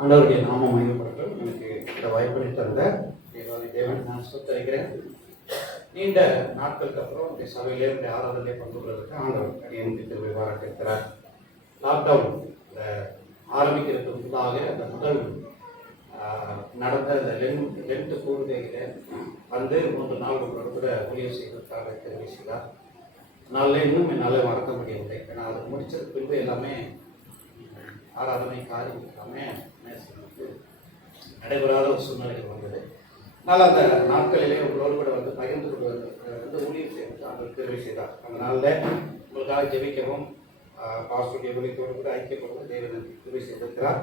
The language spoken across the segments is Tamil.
ஆண்டவருடைய நாமம் மகிமைப்படட்டும். எனக்கு இந்த வாய்ப்பை தந்த தேவாதி தேவன் நான் சொத்தரிக்கிறேன். நீண்ட நாட்களுக்கு அப்புறம் இந்த சபையிலே இந்த ஆராதனை பங்கு கொள்வதற்கு ஆண்டவர் எனக்கு திருவை பாராட்டியிருக்கிறார். லாக்டவுன் இந்த ஆரம்பிக்கிறதுக்கு முன்னதாக அந்த முதல் நடந்த இந்த லென்த் கூடுகையில் வந்து 3 நாள் உங்களோட கூட ஊழியர் செய்வதற்காக தெரிவித்தார். நாளில் இன்னும் என்னால் மறக்க முடியவில்லை. ஏன்னா அதை முடிச்சதுக்கு பின்பு எல்லாமே ஆராதனை காரியம் எல்லாமே நடைபெறாத ஒரு சூழ்நிலைகள் வந்தது. அதனால் அந்த நாட்களிலே உங்களோடு கூட வந்து பகிர்ந்து கொள்வதற்கு வந்து ஊழியர் செய்வது அவர் தெரிவு செய்தார். அந்த நாளில் உங்களுக்காக ஜெபிக்கவும் பாஸ்டருடைய ஊழியத்தோடு கூட ஐக்கியப்படுவது தேவன் தெரிவு செய்திருக்கிறார்.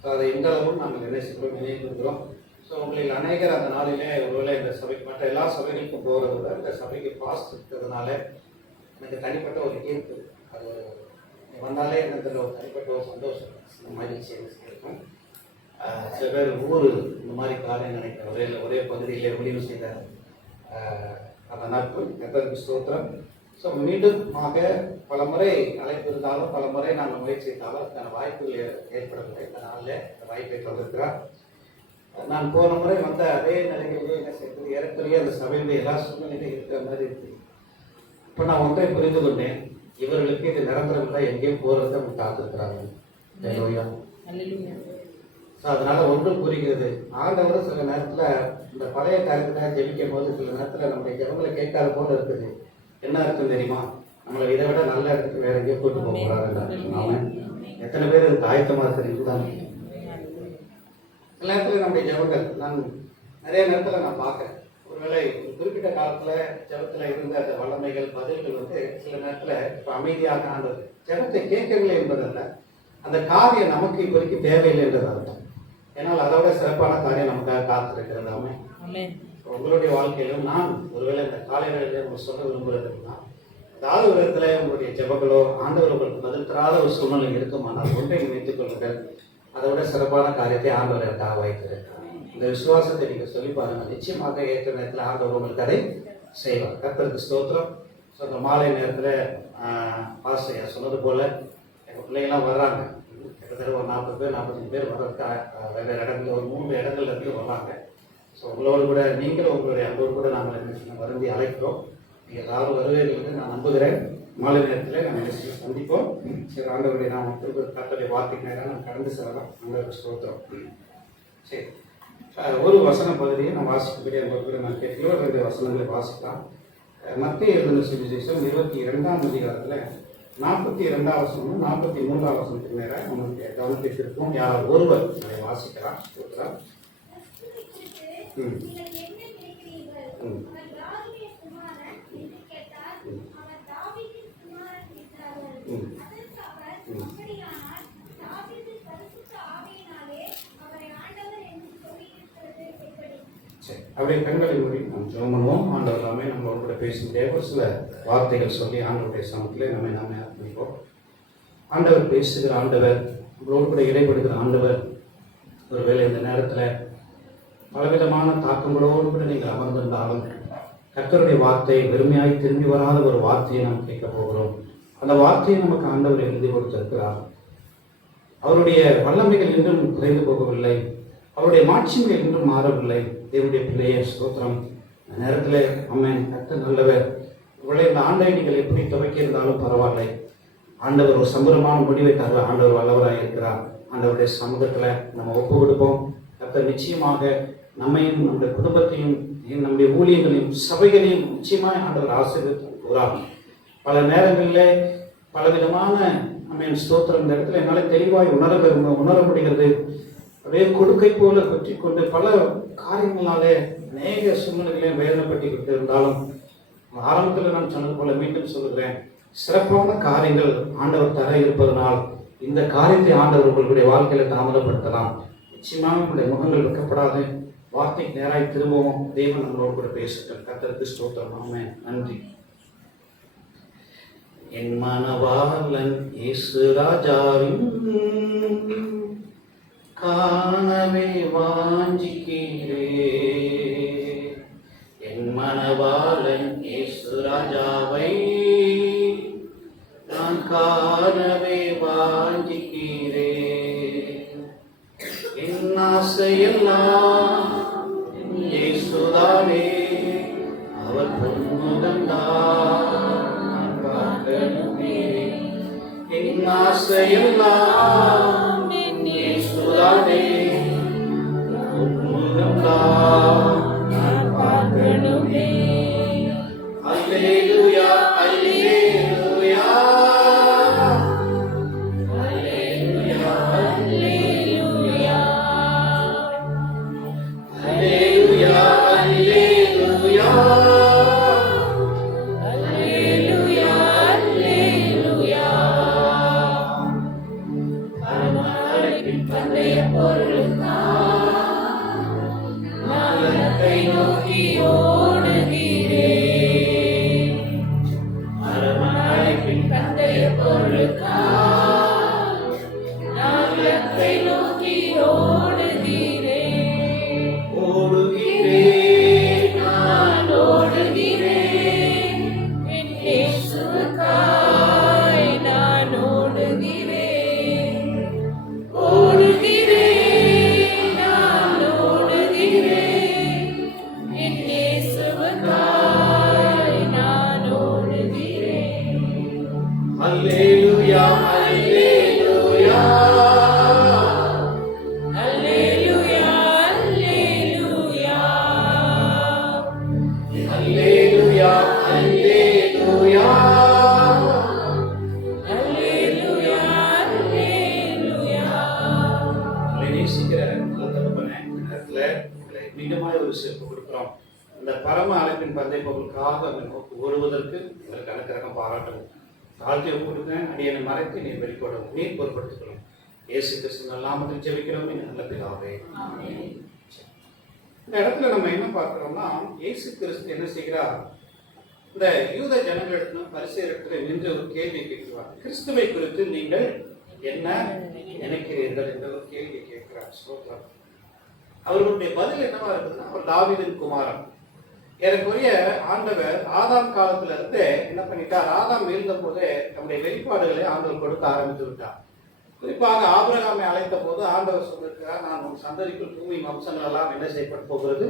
ஸோ அதை இந்த அளவும் நாங்கள் என்ன செய்கிறோம் நினைவுகிறோம். ஸோ உங்களில் அநேகர் அந்த நாளிலே ஒருவேளை இந்த சபைக்கு மற்ற எல்லா சபைகளுக்கும் போகிறத விட இந்த சபைக்கு பாஸ்ட் இருக்கிறதுனால எனக்கு தனிப்பட்ட ஒரு ஈர்ப்பு, அது வந்தாலே எனக்கு ஒரு தனிப்பட்ட ஒரு சந்தோஷம், மகிழ்ச்சி இருக்கும். சில பேர் ஊர் இந்த மாதிரி காரியம் நினைக்கிறேன் ஒரே பகுதியிலே முடிவு செய்த அந்த நட்பு கர்த்தருக்கு ஸ்தோத்திரம். ஸோ மீண்டுமாக பல முறை அழைப்பு இருந்தாலும் பல முறை நாங்கள் முயற்சி செய்தாலும் அதுக்கான வாய்ப்புகள் ஏற்படவில்லை. அதனால இந்த வாய்ப்பை தந்திருக்கிறார். நான் போன முறை வந்த அதே நிலையிலேயே என்ன செய்வது, ஏறக்குறைய அந்த சபையினுடைய எல்லா சூழ்நிலையும் இருக்கிற மாதிரி இருக்குது. இப்போ நான் ஒன்றை புரிந்து கொண்டேன், இவர்களுக்கு இது நிரந்தரம் தான் எங்கேயும் போகிறத அவங்க காத்திருக்கிறாங்க. ஸோ அதனால ஒன்றும் புரிகிறது. ஆண்டவர் சில நேரத்தில் இந்த பழைய காரியத்தில் ஜெபிக்கும் போது சில நேரத்தில் நம்முடைய ஜெபங்களை கேட்காத போல இருக்குது. என்ன இருக்குன்னு தெரியுமா, நம்மளை இதை விட நல்ல இடத்துக்கு வேற எங்கேயோ கூட்டு போக போகிறாரு. அவன் எத்தனை பேர் இதுக்கு ஆயத்தமாக இருக்கிறீங்க தான். சில நேரத்தில் நம்முடைய ஜெபங்கள் நான் நிறைய நேரத்தில் நான் பார்க்குறேன். ஒருவேளை ஒரு குறிப்பிட்ட காலத்தில் ஜெபத்தில் இருந்த அந்த வல்லமைகள் பதில்கள் வந்து சில நேரத்தில் இப்போ அமைதியாக ஆண்டது ஜெபத்தை கேட்கவில்லை என்பதல்ல, அந்த காரியம் நமக்கு இப்போதைக்கு தேவையில்லை என்றது அர்த்தம். ஏன்னால் அதோட சிறப்பான காரியம் நமக்காக காத்திருக்கிறது. அவன் உங்களுடைய வாழ்க்கையிலும் நான் ஒருவேளை இந்த காலையிலே உங்களுக்கு சொல்ல விரும்புகிறதுனா, ஏதாவது ஒரு இடத்துல உங்களுடைய ஜெபங்களோ ஆண்டவர் உங்களுக்கு பதில் தராத ஒரு சூழ்நிலை இருக்குமானால் ஒன்றை நினைத்துக் கொள்ளுங்கள், அதை விட சிறப்பான காரியத்தை ஆண்டவர் எனக்காக வைத்திருக்கிறார். இந்த விசுவாசத்தை நீங்கள் சொல்லி பாருங்கள், நிச்சயமாக ஏற்ற நேரத்தில் ஆண்டவர் உங்களுக்கு அதை செய்வார். கர்த்தருக்கு ஸ்தோத்திரம். ஸோ அந்த மாலை நேரத்தில் பாஸ்டர் சொன்னது போல் எங்கள் பிள்ளைங்களாம் வர்றாங்க. கிட்டத்தட்ட ஒரு 40 பேர் 45 பேர் வர்றதுக்கு வெவ்வேறு இடங்கள் ஒரு 3 இடங்கள்ல இருந்து வர்றாங்க. ஸோ உங்களோடு கூட நீங்களும் உங்களுடைய அன்போடு கூட நாங்கள் என்ன வருந்தி அழைக்கிறோம். நீங்கள் எல்லாரும் வருவீர்கள் நான் நம்புகிறேன். மாலை நேரத்தில் நம்ம சந்திப்போம். சரி, ஆண்டவருடைய நாம் திரும்ப கர்த்தருடைய வார்த்தைக்கு நேரம் நம்ம கடந்து செல்லலாம். ஆண்டவருக்கு ஸ்தோத்திரம். சரி, ஒரு வசன பகுதியை நான் வாசிக்கக்கூடிய கூட நான் கேட்கலாம். 2 வசனங்களை வாசிக்கலாம். மத்திய எழுதின சுவிசேஷம் 22ஆம் அதிகாரத்தில் 42ஆம் வசனம் 43ஆம் வசனத்துக்கு நேரம் நமக்கு கவனத்தை இருக்கும். யாராவது ஒருவர் அதை வாசிக்கலாம். ஸ்தோத்திரம். அப்படியே கண்களை மூடி நாம் ஜெபம் பண்ணுவோம். ஆண்டவர் எல்லாமே நம்மளோட கூட பேசும் ஒரு சில வார்த்தைகள் சொல்லி ஆண்டவருடைய சமத்திலே நாமே அர்ப்பணிப்போம். ஆண்டவர் பேசுகிற ஆண்டவர், நம்மளோடு கூட இடைப்படுகிற ஆண்டவர், ஒருவேளை இந்த நேரத்தில் பலவிதமான தாக்கங்களோடு கூட நீங்கள் அமர்ந்திருந்தாலும் கர்த்தருடைய வார்த்தை வெறுமையாய் திரும்பி வராத ஒரு வார்த்தையை நாம் கேட்க போகிறோம். அந்த வார்த்தையை நமக்கு ஆண்டவர் எழுதி கொடுத்திருக்கிறார். அவருடைய வல்லமைகள் என்றும் குறைந்து போகவில்லை, அவருடைய மாட்சிமைகள் என்றும் மாறவில்லை. தேவனுடைய பிள்ளையே ஸ்தோத்திரம். அந்த நேரத்தில் அம்மன் கர்த்தர் நல்லவர். இவளை இந்த ஆண்டை நீங்கள் எப்படி துவக்கி இருந்தாலும் பரவாயில்லை, ஆண்டவர் ஒரு சம்பரமான முடிவை தர ஆண்டவர் வல்லவராக இருக்கிறார். ஆண்டவருடைய சமூகத்தில் நம்ம ஒப்பு கொடுப்போம். கர்த்தர் நிச்சயமாக நம்மையும் நம்முடைய குடும்பத்தையும் நம்முடைய ஊழியங்களையும் சபைகளையும் நிச்சயமாக ஆண்டவர் ஆசீர்வதித்து போகிறார். பல நேரங்களில் பலவிதமான நம்ம ஸ்தோத்திரம் இந்த இடத்துல என்னால் தெளிவாய் உணர முடிகிறது. அப்படியே கொடுக்கை போல பற்றி கொண்டு பல காரியங்களாலே அநேக சூழ்நிலைகளையும் வேதனைப்பட்டு கொண்டு இருந்தாலும் ஆரம்பத்தில் நான் சொன்னது போல மீண்டும் சொல்லுகிறேன், சிறப்பான காரியங்கள் ஆண்டவர் தர இருப்பதனால் இந்த காரியத்தை ஆண்டவர் உங்களுடைய வாழ்க்கையில தாமதப்படுத்தலாம். நிச்சயமாக உங்களுடைய முகங்கள் வைக்கப்படாது. வார்த்தைக்கு நேராய் திரும்பவும் தெய்வம் நம்மளோடு கூட பேசட்டும். கர்த்தருக்கு ஸ்தோத்திரம். ஆமென். நன்றி. என் மனவாளன் இயேசு ராஜாவின் காணவே வாஞ்சிக்கிறே, என் மனவாளன் இயேசு ராஜாவை நான் காணவே வாஞ்சிக்கிறே. ஆசையெல்லாம் இயேசுதானே, அவர் பொன்முகம்தான் பார்க்கணுமே. என் ஆசையெல்லாம் இயேசுதானே, பொன்முகம்தான் பார்க்கணுமே. அல்லேலூயா, அல்லேலூயா, அல்லேலூயா, அல்லேலூயா, அல்லேலூயா, அல்லேலூயா, அல்லேலூயா, அல்லேலூயா. பரமழைப்பின் பந்தய பொருளுக்காய் நாளத்தை நோக்கி ஓடுகிறேன். பரமழைப்பின் பந்தய பொருளுக்காய் நாளத்தை நோக்கி ஓடுகிறேன். ஓடுகிறேன், நான் ஓடுகிறேன், என் இயேசுவுக்காய் நான் ஓடுகிறேன். ஓடுகிறேன், நான் ஓடுகிறேன், என் இயேசுவுக்காய் நான் ஓடுகிறேன். அல்லேலூயா, அல்லேலூயா, அல்லேலூயா, அல்லேலூயா, அல்லேலூயா, அல்லேலூயா, அல்லேலூயா, அல்லேலூயா. உங்களை நேசிக்கிற நல்ல தகப்பனே, இந்த நேரத்துல உங்களை மீண்டுமாய் ஒரு சிறப்பு கொடுக்கிறோம். இந்த பரம அழைப்பின் பந்தை பொருளுக்காக நோக்கி ஓடுவதற்கு எங்களுக்கு அனுக்கிரகம் பாராட்டவும். தாழ்த்தியை கொடுங்க, அடியனை மறைத்து நீர் வெளிப்படவும், நீர் பொருட்படுத்திக்கணும். இயேசு கிறிஸ்து நாமத்தில் ஜெபிக்கிறோம் எங்கள் நல்ல பிதாவே. இந்த இடத்துல நம்ம என்ன பார்க்கிறோம்னா, இயேசு கிறிஸ்து என்ன செய்கிறார்? இந்த யூத ஜனங்களிடத்திலும் பரிசேயரிடத்திலும் நின்று ஒரு கேள்வி கேட்கிறார். கிறிஸ்துவை குறித்து நீங்கள் என்ன நினைக்கிறீர்கள் என்ற ஒரு கேள்வி கேட்கிறார். ஸ்தோத்திரம். அவர்களுடைய பதில் என்னவா இருக்குதுன்னா, அவர் தாவீதின் குமாரன். ஏறக்குறைய ஆண்டவர் ஆதாம் காலத்துல இருந்து என்ன பண்ணிட்டார்? ஆதாம் வீழ்ந்த போதே நம்முடைய வெளிப்பாடுகளை ஆண்டவர் கொடுக்க ஆரம்பித்து விட்டார். குறிப்பாக ஆபிரகாமை அழைத்த போது ஆண்டவர் சொல்லியிருக்கிறார், நான் உன் சந்ததிக்குள் பூமி வம்சங்கள் எல்லாம் என்ன செய்யப்பட போகிறது?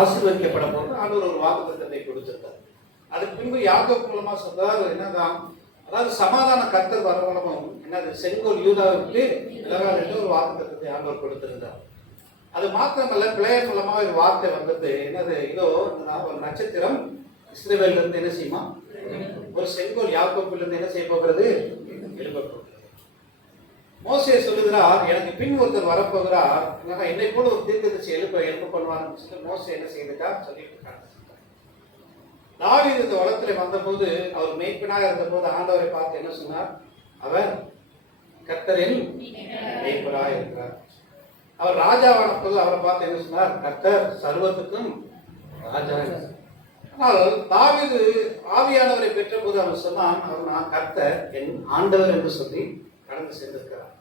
ஆசீர்வதிக்கப்பட போகிறது. ஆண்டவர் ஒரு வாக்குத்தத்தத்தை கொடுத்திருக்கார். அதுக்கு பின்பு யாக்கோபு மூலமா சொல்றார் என்னதான், அதாவது சமாதான கர்த்தர் வரவளமும் என்னது செங்கோல் யூதாவுக்கு விலகாது என்று ஒரு வாக்குத்தத்தத்தை ஆண்டவர் கொடுத்திருந்தார். அது மாத்திரமல்ல, பிளேயர் மூலமா ஒரு வார்த்தை வந்தது. என்னது? இதோ ஒரு நட்சத்திரம் இஸ்ரவேல்ல இருந்து என்ன செய்யுமா? ஒரு செங்கோல் யாக்கோபில் இருந்து என்ன செய்ய போகிறது? எழுப்பப்போகிறது. மோசே சொல்லுகிறார், எனக்கு பின் ஒருத்தர் வரப்போகிறார், என்னை போல ஒரு தீர்க்கதரிசி எழுப்ப பண்ணுவார்னு சொல்லி மோசே என்ன செய்துட்டார் சொல்லிட்டு இருக்காங்க. தாவீது இந்த உலகத்துல வந்தபோது, அவர் மேய்ப்பனாக இருந்த போது ஆண்டவரை பார்த்து என்ன சொன்னார்? அவர் கர்த்தரின் மேய்ப்பராக இருக்கிறார். அவர் ராஜாவான போது அவரை பார்த்து என்ன சொன்னார்? கர்த்தர் சர்வத்துக்கும் ராஜா. ஆனால் தாவீது ஆவியானவரை பெற்ற போது அவர் சொன்னான், அவர் நான் கர்த்தர் என் ஆண்டவர் என்று சொல்லி கடந்து சென்றிருக்கிறார்.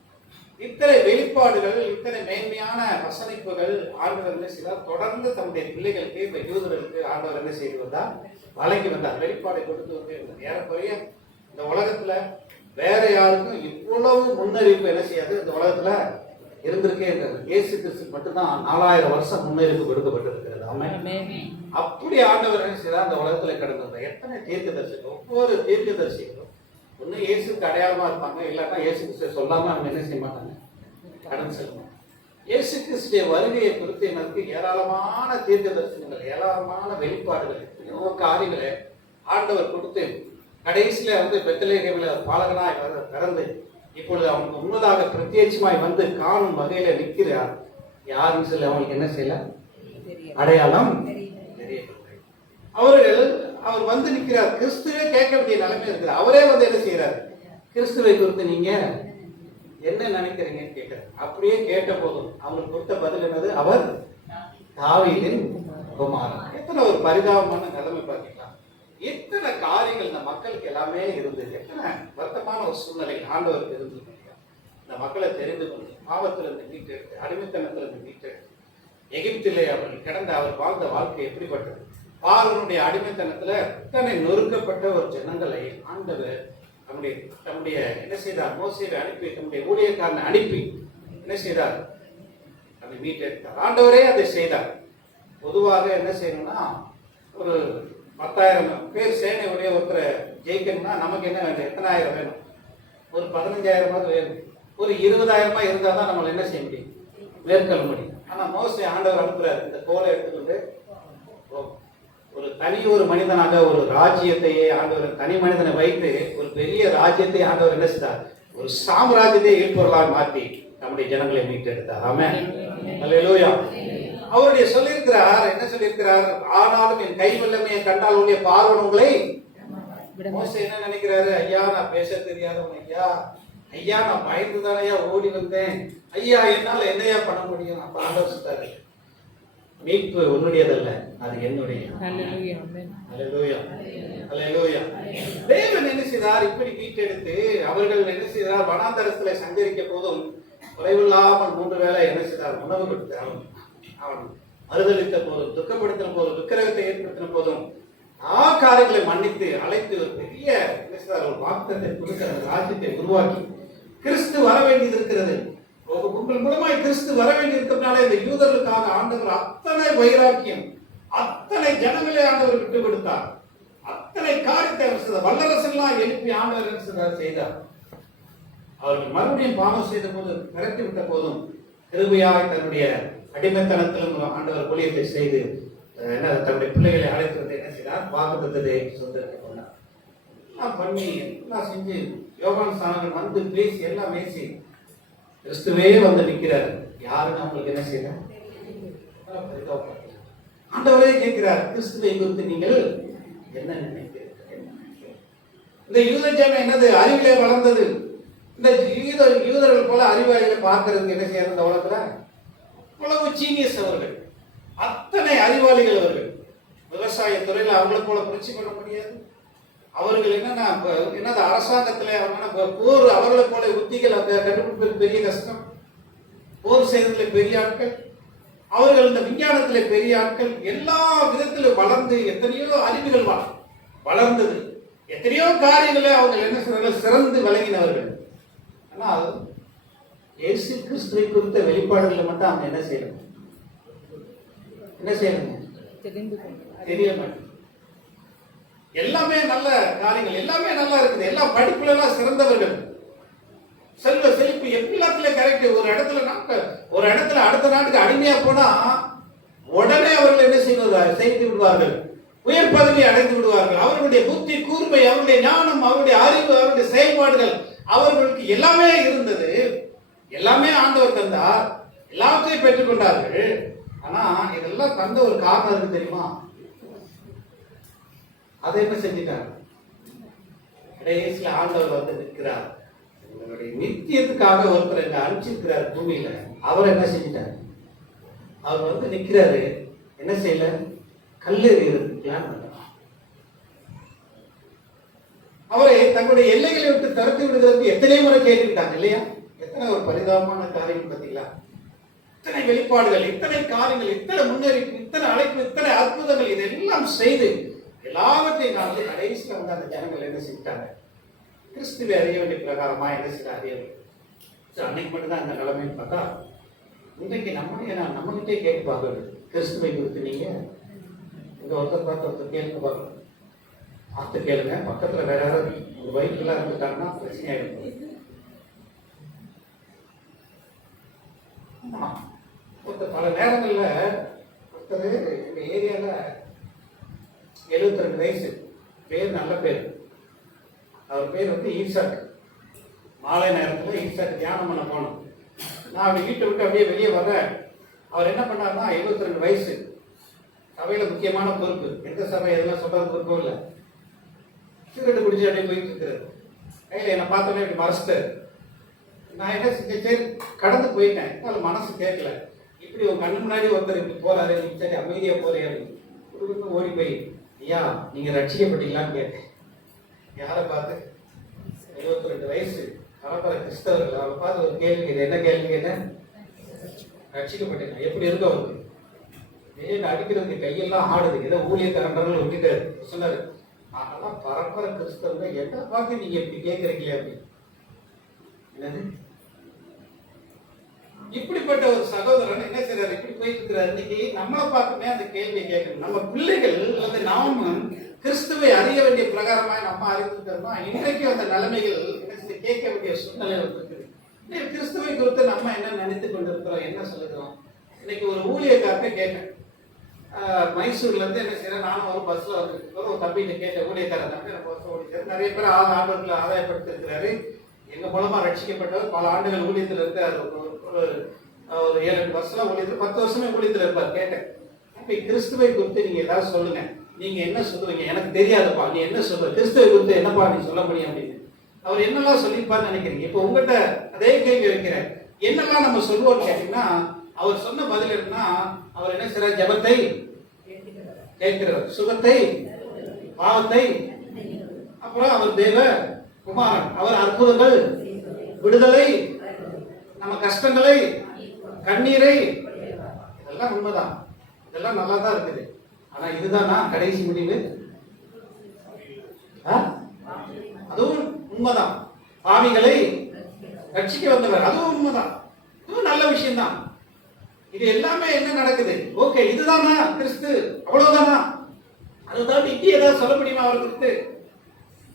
இத்தனை வெளிப்பாடுகள், இத்தனை மேன்மையான வசனிப்புகள் ஆண்டவர் என்ன செய்தார்? தொடர்ந்து தம்முடைய பிள்ளைகளுக்கு, இந்த யூதர்களுக்கு ஆண்டவர் என்ன செய்து வந்தார்? வழங்கி வந்தார். வெளிப்பாடை கொடுத்து வந்து வந்தார். ஏறக்குறைய இந்த உலகத்துல வேற யாருக்கும் இவ்வளவு முன்னறிவிப்பு என்ன செய்யாது இந்த உலகத்துல இருந்திருக்கே இருந்தது. இயேசு கிறிஸ்து மட்டும்தான் 4000 வருஷம் முன்னறிவிப்பு கொடுக்கப்பட்டிருக்கிறது. ஆமென். அப்படி ஆண்டவர் என்ன செய்தார்? அந்த உலகத்துல கடந்து எத்தனை தீர்க்கதரிசிகள், ஒவ்வொரு தீர்க்கதரிசிகளும் ஒண்ணு இயேசுக்கு அடையாளமா இருப்பாங்க, இல்லாட்டா இயேசு கிறிஸ்து சொல்லாம அவங்க என்ன செய்ய மாட்டாங்க, கடந்து செல்வாங்க. இயேசு கிறிஸ்துடைய வருகையை குறித்து எனக்கு ஏராளமான தீர்க்க தரிசனங்கள், ஏராளமான வெளிப்பாடுகள், எத்தனையோ காரியங்களை ஆண்டவர் கொடுத்து கடைசியில வந்து பெத்லகேமில் பாலகனாய் பிறந்து இப்பொழுது அவனுக்கு முன்னதாக பிரத்யட்சமாய் வந்து காணும் வகையில நிற்கிறார். யாருன்னு சொல்லி அவங்களுக்கு என்ன செய்யல, அடையாளம் தெரியவில்லை. அவர் வந்து நிற்கிறார். கிறிஸ்துவே கேட்க வேண்டிய நிலைமை இருக்கிறார். அவரே வந்து என்ன செய்யறாரு? கிறிஸ்துவை குறித்து நீங்க என்ன நினைக்கிறீங்கன்னு கேட்கிறார். அப்படியே கேட்ட போதும் அவங்களுக்கு கொடுத்த பதில் என்னது? அவர் தாவீதின் குமாரன். எத்தனை ஒரு பரிதாபமான நிலைமை பார்த்தீங்களா? எத்தனை காரியங்கள் இந்த மக்களுக்கு எல்லாமே இருந்தது. எத்தனை வருத்தமான ஒரு சூழ்நிலை ஆண்டவருக்கு இருந்தது. இந்த மக்களை தெரிந்து கொண்டு பாவத்திலிருந்து மீட்டெடுத்து, அடிமைத்தனத்திலிருந்து மீட்டெடுத்து, எகிப்திலே அவர்கள் கிடந்த அவர் வாழ்ந்த வாழ்க்கை எப்படிப்பட்டது? பார்வனுடைய அடிமைத்தனத்துல இத்தனை நொறுக்கப்பட்ட ஒரு ஜனங்களை ஆண்டவர் தம்முடைய என்ன செய்தார்? மோசேவை அனுப்பி, தம்முடைய ஊழியக்காரனை அனுப்பி என்ன செய்தார்? அதை மீட்டெடுத்தார். ஆண்டவரே அதை செய்தார். பொதுவாக என்ன செய்யணும்னா, ஒரு 10,000 பேர் சேனையுடைய ஒருத்தரை ஜெயிக்கணும்னா நமக்கு என்ன வேணும்? எத்தனை ஆயிரம் வேணும்? ஒரு 15,000 வேணும். ஒரு 20,000 இருந்தால் தான் நம்மளை என்ன செய்ய முடியும்? மேற்கொள்ள முடியும். ஆனால் மோசே ஆண்டவர் அனுப்புறாரு, இந்த கோலை எடுத்துக்கொண்டு ஒரு தனி ஒரு மனிதனாக ஒரு ராஜ்யத்தையே ஆண்டவர், தனி மனிதனை வைத்து ஒரு பெரிய ராஜ்யத்தை ஆண்டவர் என்ன செய்தார்? ஒரு சாம்ராஜ்யத்தை ஈர்ப்பொருளாக மாற்றி நம்முடைய ஜனங்களை மீட்டெடுத்தார். ஆமென். அல்லேலூயா. அவருடைய சொல்லியிருக்கிறார், என்ன சொல்லியிருக்கிறார்? ஆனாலும் என் கை வல்லமையை கண்டால் உடைய பார்வன் உங்களை. மோசே என்ன நினைக்கிறாரு? ஐயா, நான் பேச தெரியாதவன் ஐயா, ஐயா நான் பயந்துதான் ஐயா ஓடி வந்தேன், ஐயா என்னால என்னையா பண்ண முடியும்? அப்ப ஆண்டவர் சொல்றாரு, மீட்பு உன்னுடையதல்ல, அது என்னுடைய. தேவன் என்ன செய்தார்? இப்படி மீட்டெடுத்து அவர்கள் என்ன செய்தார்? வனாந்தரத்துல சஞ்சரிக்க போதும் குறைவில்லாமல் 3 வேளை என்ன செய்தார்? உணவு கொடுத்தார். அவன் மறுதளித்த போதும், துக்கப்படுத்தின போதும், விக்கிரகத்தை ஏற்படுத்தின போதும் காரியங்களை மன்னித்து அழைத்து ஒரு பெரிய என்ன செய்தார்? ஒரு வாக்குத்தத்தை கொடுக்கிற ராஜ்யத்தை உருவாக்கி கிறிஸ்து வர வேண்டியது இருக்கிறது. உங்கள் மூலமாய் கிறிஸ்து வர வேண்டி இருக்கிறதுனால இந்த யூதர்களுக்காக ஆண்டவர் அத்தனை வைராக்கியம், அத்தனை ஜனங்களே ஆண்டவர் விட்டு கொடுத்தார். அத்தனை காரியத்தை அவர் செய்தார். வல்லரசெல்லாம் எழுப்பி ஆண்டவர் என்ன செய்தார்? அவர்கள் மறுபடியும் பாவம் செய்த போது, விரட்டி விட்ட போதும் கிருபையாக தன்னுடைய அடிமைத்தனத்திலும் ஆண்டவர் ஊழியத்தை செய்து என்ன தன்னுடைய பிள்ளைகளை அழைத்து வந்து என்ன செய்தார்? வாக்குத்தத்தத்தை சொந்தத்தை கொண்டார். எல்லாம் பண்ணி எல்லாம் செஞ்சு யோகான் ஸ்நானகன் வந்து பேசி எல்லாம் பேசி கிறிஸ்துவே வந்து நிற்கிறார். யாருன்னு அவங்களுக்கு என்ன செய்யறார்? ஆண்டவரே கேட்கிறார், கிறிஸ்துவை குறித்து நீங்கள் என்ன நினைக்கிறீர்கள்? இந்த யூத ஜனம் என்னது? அறிவிலே வளர்ந்தது. இந்த யூதர்கள் போல அறிவாளிகளை பார்க்கறதுக்கு என்ன செய்யறது? இந்த உலகத்துல உலக ஜீனியஸ் அவர்கள், அத்தனை அறிவாளிகள் அவர்கள். விவசாய துறையில அவங்களை போல புரட்சி பண்ண முடியாது. அவர்கள் என்னன்னா அரசாங்கத்துல போர், அவர்களை போல உத்திகள் கண்டுபிடிப்பது பெரிய கஷ்டம். போர் செய்வதில் பெரிய ஆட்கள் அவர்கள், இந்த விஞ்ஞானத்துல பெரிய ஆட்கள். எல்லா விதத்திலும் வளர்ந்து எத்தனையோ அறிவுகள் வளர்ந்தது. எத்தனையோ காரியங்களை அவங்க என்ன சொல்றாங்க? சிறந்து விளங்கினவர்கள். ஆனால் இயேசு கிறிஸ்துவை குறித்த வெளிப்பாடுகளை மட்டும் அவங்க என்ன செய்யணும்? என்ன செய்யணுங்க? தெரிய மாட்டேன். எல்லாமே நல்ல காரியங்கள், எல்லாமே நல்லா இருக்குது. எல்லா படிப்புல எல்லாம் சிறந்தவர்கள், செல்வ செழிப்பு எல்லாத்துல கரெக்ட். ஒரு இடத்துல அடுத்த நாட்டுக்கு அடிமையா போனா உடனே அவர்கள் என்ன செய்து விடுவார்கள்? உயர் பதவி அடைந்து விடுவார்கள். அவர்களுடைய புத்தி கூர்மை, அவருடைய ஞானம், அவருடைய அறிவு, அவருடைய செயல்பாடுகள், அவர்களுக்கு எல்லாமே இருந்தது. எல்லாமே ஆண்டவர் தந்தார். எல்லாத்தையும் பெற்றுக் கொண்டார்கள். ஆனா இதெல்லாம் தந்த ஒரு காரணம் இருக்கு தெரியுமா? அதை என்ன செஞ்சிட்டார்? கடைசியில் ஆண்டவர் வந்து நிற்கிறார். உங்களுடைய நித்தியத்துக்காக ஒருத்தர் என்ன அனுப்பிச்சிருக்கிறார் பூமியில. அவர் என்ன செஞ்சிட்டார்? அவர் வந்து நிற்கிறாரு. என்ன செய்யல? கல்லெறியறதுக்கு பிளான் பண்றார். அவரை தங்களுடைய எல்லைகளை விட்டு தரத்தி விடுவதற்கு எத்தனை முறை கேட்டுக்கிட்டாங்க இல்லையா? எத்தனை ஒரு பரிதாபமான காரியம் பார்த்தீங்களா? இத்தனை வெளிப்பாடுகள், இத்தனை காரியங்கள், இத்தனை முன்னறிவிப்பு, இத்தனை அழைப்பு, இத்தனை அற்புதங்கள், இதெல்லாம் செய்து எல்லாவற்றையும் நான் கடைசியில் வந்து அந்த ஜனங்கள் என்ன செஞ்சிட்டாங்க? கிறிஸ்துவை அறிய வேண்டிய பிரகாரமா என்ன செய்ய அறியவில்லை. அன்னைக்கு மட்டும்தான் அந்த நிலைமைன்னு பார்த்தா, இன்றைக்கு நம்மகிட்டே கேட்டு பார்க்கறது. கிறிஸ்துவை குறித்து நீங்க இங்க ஒருத்தர் பார்த்து ஒருத்தர் கேள்வி பார்க்கணும். பார்த்து கேளுங்க. பக்கத்துல வேற யாராவது ஒரு வயிற்றுலாம் இருந்துட்டாங்கன்னா பிரச்சனை ஆயிடும். ஒருத்தர் பல நேரங்கள்ல ஒருத்தர் இந்த ஏரியால 72 வயசு, பேர் நல்ல பேர். அவர் பேர் வந்து ஈசாக்கு. மாலை நேரத்தில் ஈசாக்கு தியானம் பண்ண போனோம். நான் அப்படி வீட்டை விட்டு அப்படியே வெளியே வர்றேன். அவர் என்ன பண்ணாருன்னா 72 வயசு, சபையில முக்கியமான பொறுப்பு. எந்த சபை எதெல்லாம் சொல்றது பொறுப்பும் இல்லை. சிகரெட்டு குடிச்சு அப்படியே போயிட்டு இருக்கிறாரு. கையில் என்னை பார்த்தோன்னே இப்படி மறைச்சிட்டாரு. நான் என்ன செஞ்சேன்? சரி கடந்து போயிட்டேன். அது மனசு கேட்கல. இப்படி உங்க கண்ணு முன்னாடி ஒருத்தர் இப்படி போறாரு, சரி அமைதியா போறியாரு, ஓடி போய் ஐயா நீங்க ரட்சிக்கப்பட்டீங்களான்னு கேட்டேன். யாரை பார்த்து? 72 வயசு பரம்பர கிறிஸ்தவர்கள். அவரை பார்த்து ஒரு கேள்வி கேட்டேன். என்ன கேள்வி கேட்டேன்? ரட்சிக்கப்பட்டீங்க. எப்படி இருக்கும் அவருக்கு? ஏன் அடிக்கிறதுக்கு கையெல்லாம் ஆடுது. ஏதோ ஊழியக்காரர்கள் விட்டுட்டாரு. சொன்னாரு, அதெல்லாம் பரம்பரை கிறிஸ்தவங்க, என்ன பார்த்து நீங்க இப்படி கேட்கறீங்களே அப்படின்னு. என்னது? இப்படிப்பட்ட ஒரு சகோதரன் என்ன போயிட்டு இருக்கிறார். இன்னைக்கு நம்மளை பார்த்துமே அந்த கேள்வியை கேட்கணும். நம்ம பிள்ளைகள் வந்து நாமும் கிறிஸ்துவை அறிய வேண்டிய பிரகாரமாக நம்ம அறிந்திருக்கிறோமா? இன்றைக்கு அந்த நிலைமைகள் கேட்க வேண்டிய சூழ்நிலை இருக்குது. இன்னைக்கு கிறிஸ்துவை குறித்து நம்ம என்ன நினைத்து கொண்டிருக்கிறோம், என்ன சொல்லுகிறோம்? இன்னைக்கு ஒரு ஊழியக்காரத்தை கேட்டேன். மைசூர்ல இருந்து என்ன செய்யறேன், நானும் ஒரு பஸ்ல வந்து ஒரு தம்பிகிட்ட கேட்டேன். ஊழியக்காரன் தம்பி எனக்கு பஸ் ஓடிச்சாரு. நிறைய பேர் ஆண்டுகளை ஆதாயப்படுத்திருக்கிறாரு. எங்க மூலமா ரட்சிக்கப்பட்டவர், பல ஆண்டுகள் ஊழியத்தில் இருக்காரு. ஒரு 7-8 வருஷம் ஊழியத்தில், 10 வருஷமே ஊழியத்தில் இருப்பார். கேட்டேன், இப்ப கிறிஸ்துவை குறித்து நீங்க ஏதாவது சொல்லுங்க, நீங்க என்ன சொல்லுவீங்க? எனக்கு தெரியாதுப்பா, நீ என்ன சொல்ற, கிறிஸ்துவை குறித்து என்னப்பா நீ சொல்ல முடியும் அப்படின்னு. அவர் என்னெல்லாம் சொல்லியிருப்பார்னு நினைக்கிறீங்க? இப்போ உங்ககிட்ட அதே கேள்வி வைக்கிறேன், என்னெல்லாம் நம்ம சொல்லுவோம்னு கேட்டீங்கன்னா, அவர் சொன்ன பதில் என்னன்னா, அவர் என்ன செய்யறார்? ஜெபத்தை கேட்கிறார், சுகத்தை, பாவத்தை, அப்புறம் அவர் தேவ குமாரன், அவர் அற்புதங்கள், விடுதலை, நம்ம கஷ்டங்களை, கண்ணீரை, இதெல்லாம் உண்மைதான், இதெல்லாம் நல்லா தான் இருக்குது. ஆனா இதுதானா கடைசி முடிவு? அதுவும் உண்மைதான். பாவிகளை ரட்சிக்க வந்தவர், அதுவும் உண்மைதான், இதுவும் நல்ல விஷயம்தான். இது எல்லாமே என்ன நடக்குது? ஓகே, இதுதானா கிறிஸ்து? அவ்வளவுதானா? அதை தாண்டி இங்கே ஏதாவது சொல்ல முடியுமா? அவர் குறித்து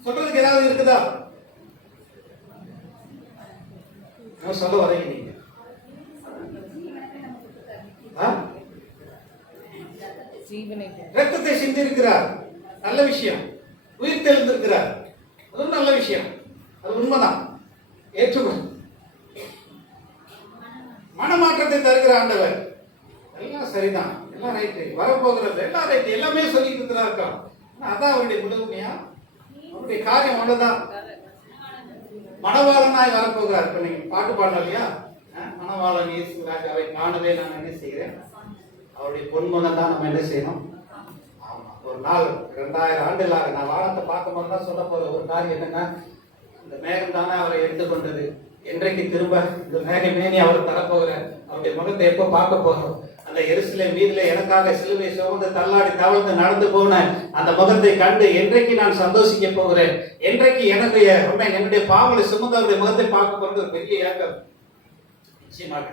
சொல்றதுக்கு ஏதாவது இருக்குதா? சொல்ல வரீங்க நீங்க? ரத்தத்தை சிந்திருக்கிறார், நல்ல விஷயம். உயிர் தெளிந்திருக்கிறார், அதுவும் நல்ல விஷயம், அது உண்மைதான், ஏற்றுக்கொள். மனமாற்றத்தை தருகிற ஆண்டவர், எல்லாம் சரிதான், எல்லாம் ரைட்டு, வரப்போகிறது எல்லாம் ரைட்டு, எல்லாமே சொல்லிட்டு இருக்கிறார். அதான் அவருடைய முழுமையா, அவருடைய காரியம் அவ்வளவுதான். மணவாளனாய் வரப்போகிறார். இப்ப நீங்க பாட்டு பாடலாம் இல்லையா? மணவாளன் இயேசு ராஜாவை காணவே நான் என்ன செய்கிறேன், அவருடைய பொன்மகன் தான் நம்ம என்ன செய்யணும். ஆமா, ஒரு நாள் 2000 ஆண்டுகளாக நான் வானத்தை பார்க்கும் போது தான் சொல்ல போற ஒரு காரியம் என்னன்னா, இந்த மேகம் தானே அவரை எடுத்துக்கொண்டது. என்றைக்கு திரும்ப இந்த மேகமேனி அவர் தரப்போகிற அவருடைய முகத்தை எப்போ பார்க்க போகிறோம்? அந்த எருசலேம் வீதியில எனக்காக சிலுவை சுமந்து தள்ளாடி தவழ்ந்து நடந்து போன அந்த முகத்தை கண்டு என்றைக்கு நான் சந்தோஷிக்க போகிறேன்? என்றைக்கு என்னுடைய பாவங்களை சுமந்தவருடைய முகத்தை பார்க்க போறது ஒரு பெரிய ஏக்கம். நிச்சயமாக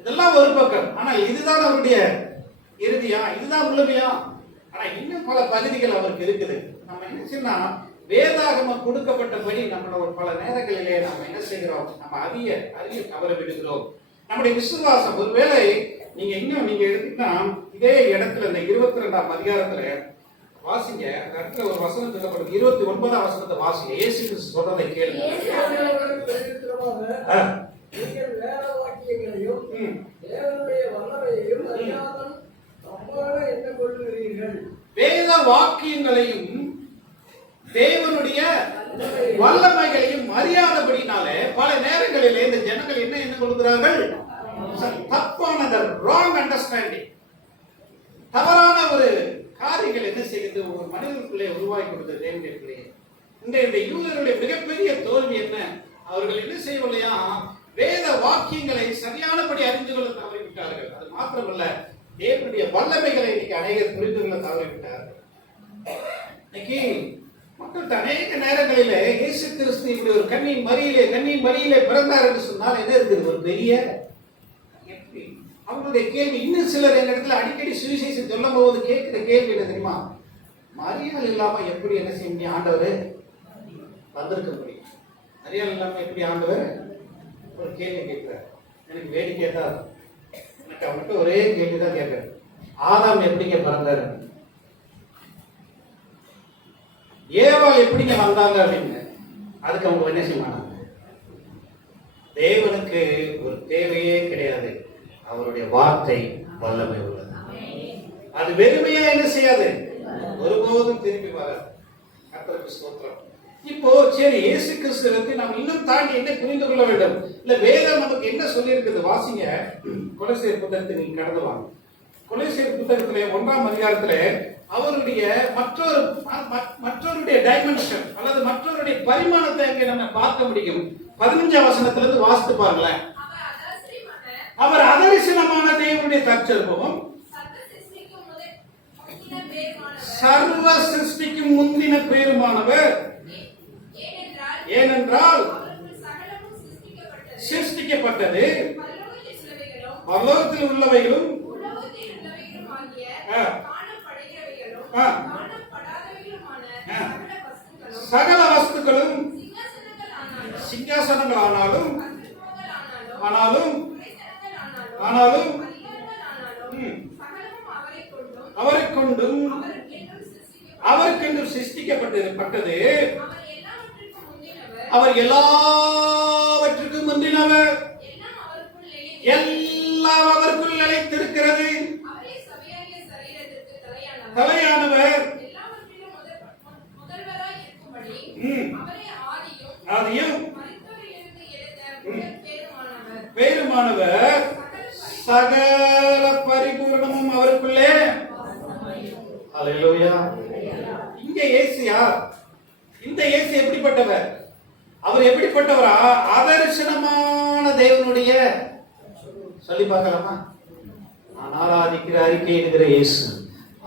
இதெல்லாம் ஒரு பக்கம். ஆனால் இதுதான் அவருடைய இறுதியா? இதுதான் முழுமையா? ஆனா இன்னும் பல பகுதிகள் அவருக்கு இருக்குது. நம்ம என்ன செய்யணும்னா, வேதாகமம் கொடுக்கப்பட்டபடி நம்மளோட பல நேரங்களிலே நம்ம என்ன செய்கிறோம், நம்ம அறிய தவற விடுகிறோம். நம்முடைய விசுவாசம், ஒருவேளை நீங்க எடுத்தீங்கன்னா இதே இடத்துல இந்த 22ஆம் அதிகாரத்துல வாசிங்க, இடத்துல ஒரு வசனம் சொல்லப்படுது. 29ஆம் வசனத்தை வாசிங்க. இயேசு கிறிஸ்து சொல்றதை கேளுங்க. வேத வாக்கியங்களையும் தேவனுடைய வல்லமைகளையும் அறியாதபடினாலே பல நேரங்களிலே இந்த ஜனங்கள் என்ன கொள்கிறார்கள்? தப்பான ராங் அண்டர்ஸ்டாண்டிங், தவறான ஒரு காரியங்கள் என்ன செய்கிறது, ஒரு மனிதனுக்குள்ளே உருவாக்கி கொடுத்தது தேவனுடைய பிள்ளையை. இந்த யூதருடைய மிகப்பெரிய தோல்வி என்ன? அவர்கள் என்ன செய்யவில்லையா, வேத வாக்கியங்களை சரியானபடி அறிந்து கொள்ள தவறிவிட்டார்கள். அது மாத்திரமல்ல, தேவனுடைய வல்லமைகளை இன்னைக்கு அநேகர் புரிந்து கொள்ள தவறிவிட்டார்கள். இன்னைக்கு மக்கள் அநேக நேரங்களிலே இயேசு கிறிஸ்து இப்படி ஒரு கண்ணின் மறியிலே பிறந்தார் என்று சொன்னால் என்ன இருக்குது? ஒரு பெரிய எப்படி அவங்களுடைய கேள்வி. இன்னும் சிலர் எங்க இடத்துல அடிக்கடி சுவிசேஷம் சொல்லும் போது கேட்கிற கேள்வி என்ன தெரியுமா? மரியாள் இல்லாம எப்படி என்ன செய்ய முடியும்? ஆண்டவர் வந்திருக்க முடியும். மரியாள் இல்லாம எப்படி ஆண்டவர்? ஒரு கேள்வி கேட்கிறார். எனக்கு வேடிக்கை தான், எனக்கு அவன்கிட்ட ஒரே கேள்விதான் கேட்கிறேன். ஆதாம் எப்படிங்க பிறந்தாரு? ஏவாள் எப்படிங்க வந்தாங்க அப்படின்னு. அதுக்கு அவங்க என்ன செய்வாங்க? தேவனுக்கு ஒரு தேவையே கிடையாது, அவருடைய வார்த்தை வல்லமை உள்ளது. அது வெறுமையா என்ன செய்யாது, ஒருபோதும் திரும்பி வராது. கர்த்தருக்கு ஸ்தோத்திரம். இப்போ சரி, இயேசு கிறிஸ்துவை நாம் இன்னும் தாண்டி என்ன புரிந்து கொள்ள வேண்டும்? இல்ல வேதம் நமக்கு என்ன சொல்லி இருக்குது? வாசிங்க, கொலோசியர் புத்தகத்தை நீங்க கடந்து வாங்க. கொலோசியர் புத்தகத்திலே 1ஆம் அதிகாரத்திலே அவருடைய மற்றவருடைய டைமென்ஷன் அல்லது மற்றவருடைய பரிமாணத்தை அங்கே நம்ம பார்க்க முடியும். 15ஆம் வசனத்திலிருந்து வாசித்து பாருங்களேன். அவர் அதரிசனமான தேவனுடைய தற்செயலும் சர்வ சிருஷ்டிக்கும் முந்தின பேருமானவர். ஏனென்றால் சிருஷ்டிக்கப்பட்டது பரலோகத்தில் உள்ளவைகளும் காணப்படுகிறவைகளும் ஆ. காணப்படாதவைகளுமான சகல வஸ்துக்களும் சிங்காசனங்களானாலும் சிங்காசனங்களானாலும் கர்த்தர்களானாலும் ஆனாலும் துரைத்தனங்களானாலும் ஆனாலும் அதிகாரங்களானாலும் ம். சகலமும் அவரைக் கொண்டும் அவரைக் கொண்டும் அவருக்கென்றும் அவருக்கென்று சிருஷ்டிக்கப்பட்டது. சிருஷ்டிக்கப்பட்டது. அவர் எல்லாவற்றிற்கும் முந்தினவர். அவர் எல்லாவற்றுக்கும் முந்தினவர். எல்லாம் அவருக்குள்ளேயே எல்லாம் அவருக்குள் நிலைத்திருக்கிறது. அவரே சபையாகிய சரீரத்திற்கு தலையானவர். தலையானவர். எல்லாவற்றிலும் முதல்வராய் இருக்கும்படி ம். அவரே ஆதியும் ஆதியும் மரித்தோரிலிருந்து எழுந்த முதற் பேருமானவர். பேருமானவர். சகல பரிபூரணமும் அவருக்குள்ளே. ஹல்லேலூயா. இங்க இயேசு யார்? இந்த இயேசு எப்படிப்பட்டவர்? அவர் எப்படிப்பட்டவரா? அதர்சனமான தேவனுடைய சொல்லி பார்க்கலாமா? நான் ஆராதிக்கிற அறிக்கையிடுகிற இயேசு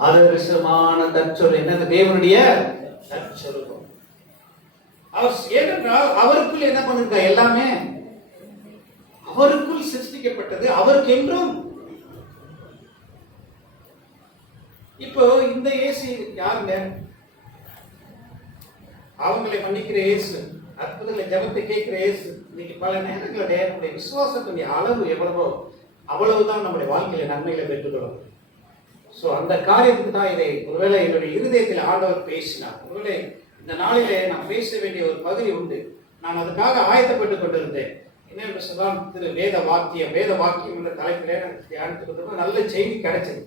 அதர்சனமான தற்சொல். என்னது? தேவனுடைய தற்சொல்லும். அவர் ஏனென்றால் அவருக்குள் என்ன பண்ணிருக்கா? எல்லாமே அவருக்குள் சிருஷ்டிக்கப்பட்டது. அவருக்கு என்றும். இப்போ இந்த இயேசு யாருங்க? அவங்களை மன்னிக்கிற இயேசு, அற்புதங்களை ஜெபத்தை கேட்கிற இயேசு. இன்னைக்கு பல நேரங்களிலே நம்முடைய விசுவாசத்துடைய அளவு எவ்வளவோ அவ்வளவுதான் நம்முடைய வாழ்க்கையில நன்மைகளை பெற்றுக்கொள்ளும். சோ அந்த காரியத்துக்கு தான் இதை ஒருவேளை என்னுடைய இருதயத்தில் ஆண்டவர் பேசினார். ஒருவேளை இந்த நாளிலே நான் பேச வேண்டிய ஒரு பகுதி உண்டு. நான் அதுக்காக ஆயத்தப்பட்டுக் கொண்டிருந்தேன். என்னென்று சொன்னால் வேத வாக்கியம் என்ற தலைப்பிலே எனக்கு தியானித்து நல்ல செய்தி கிடைச்சது.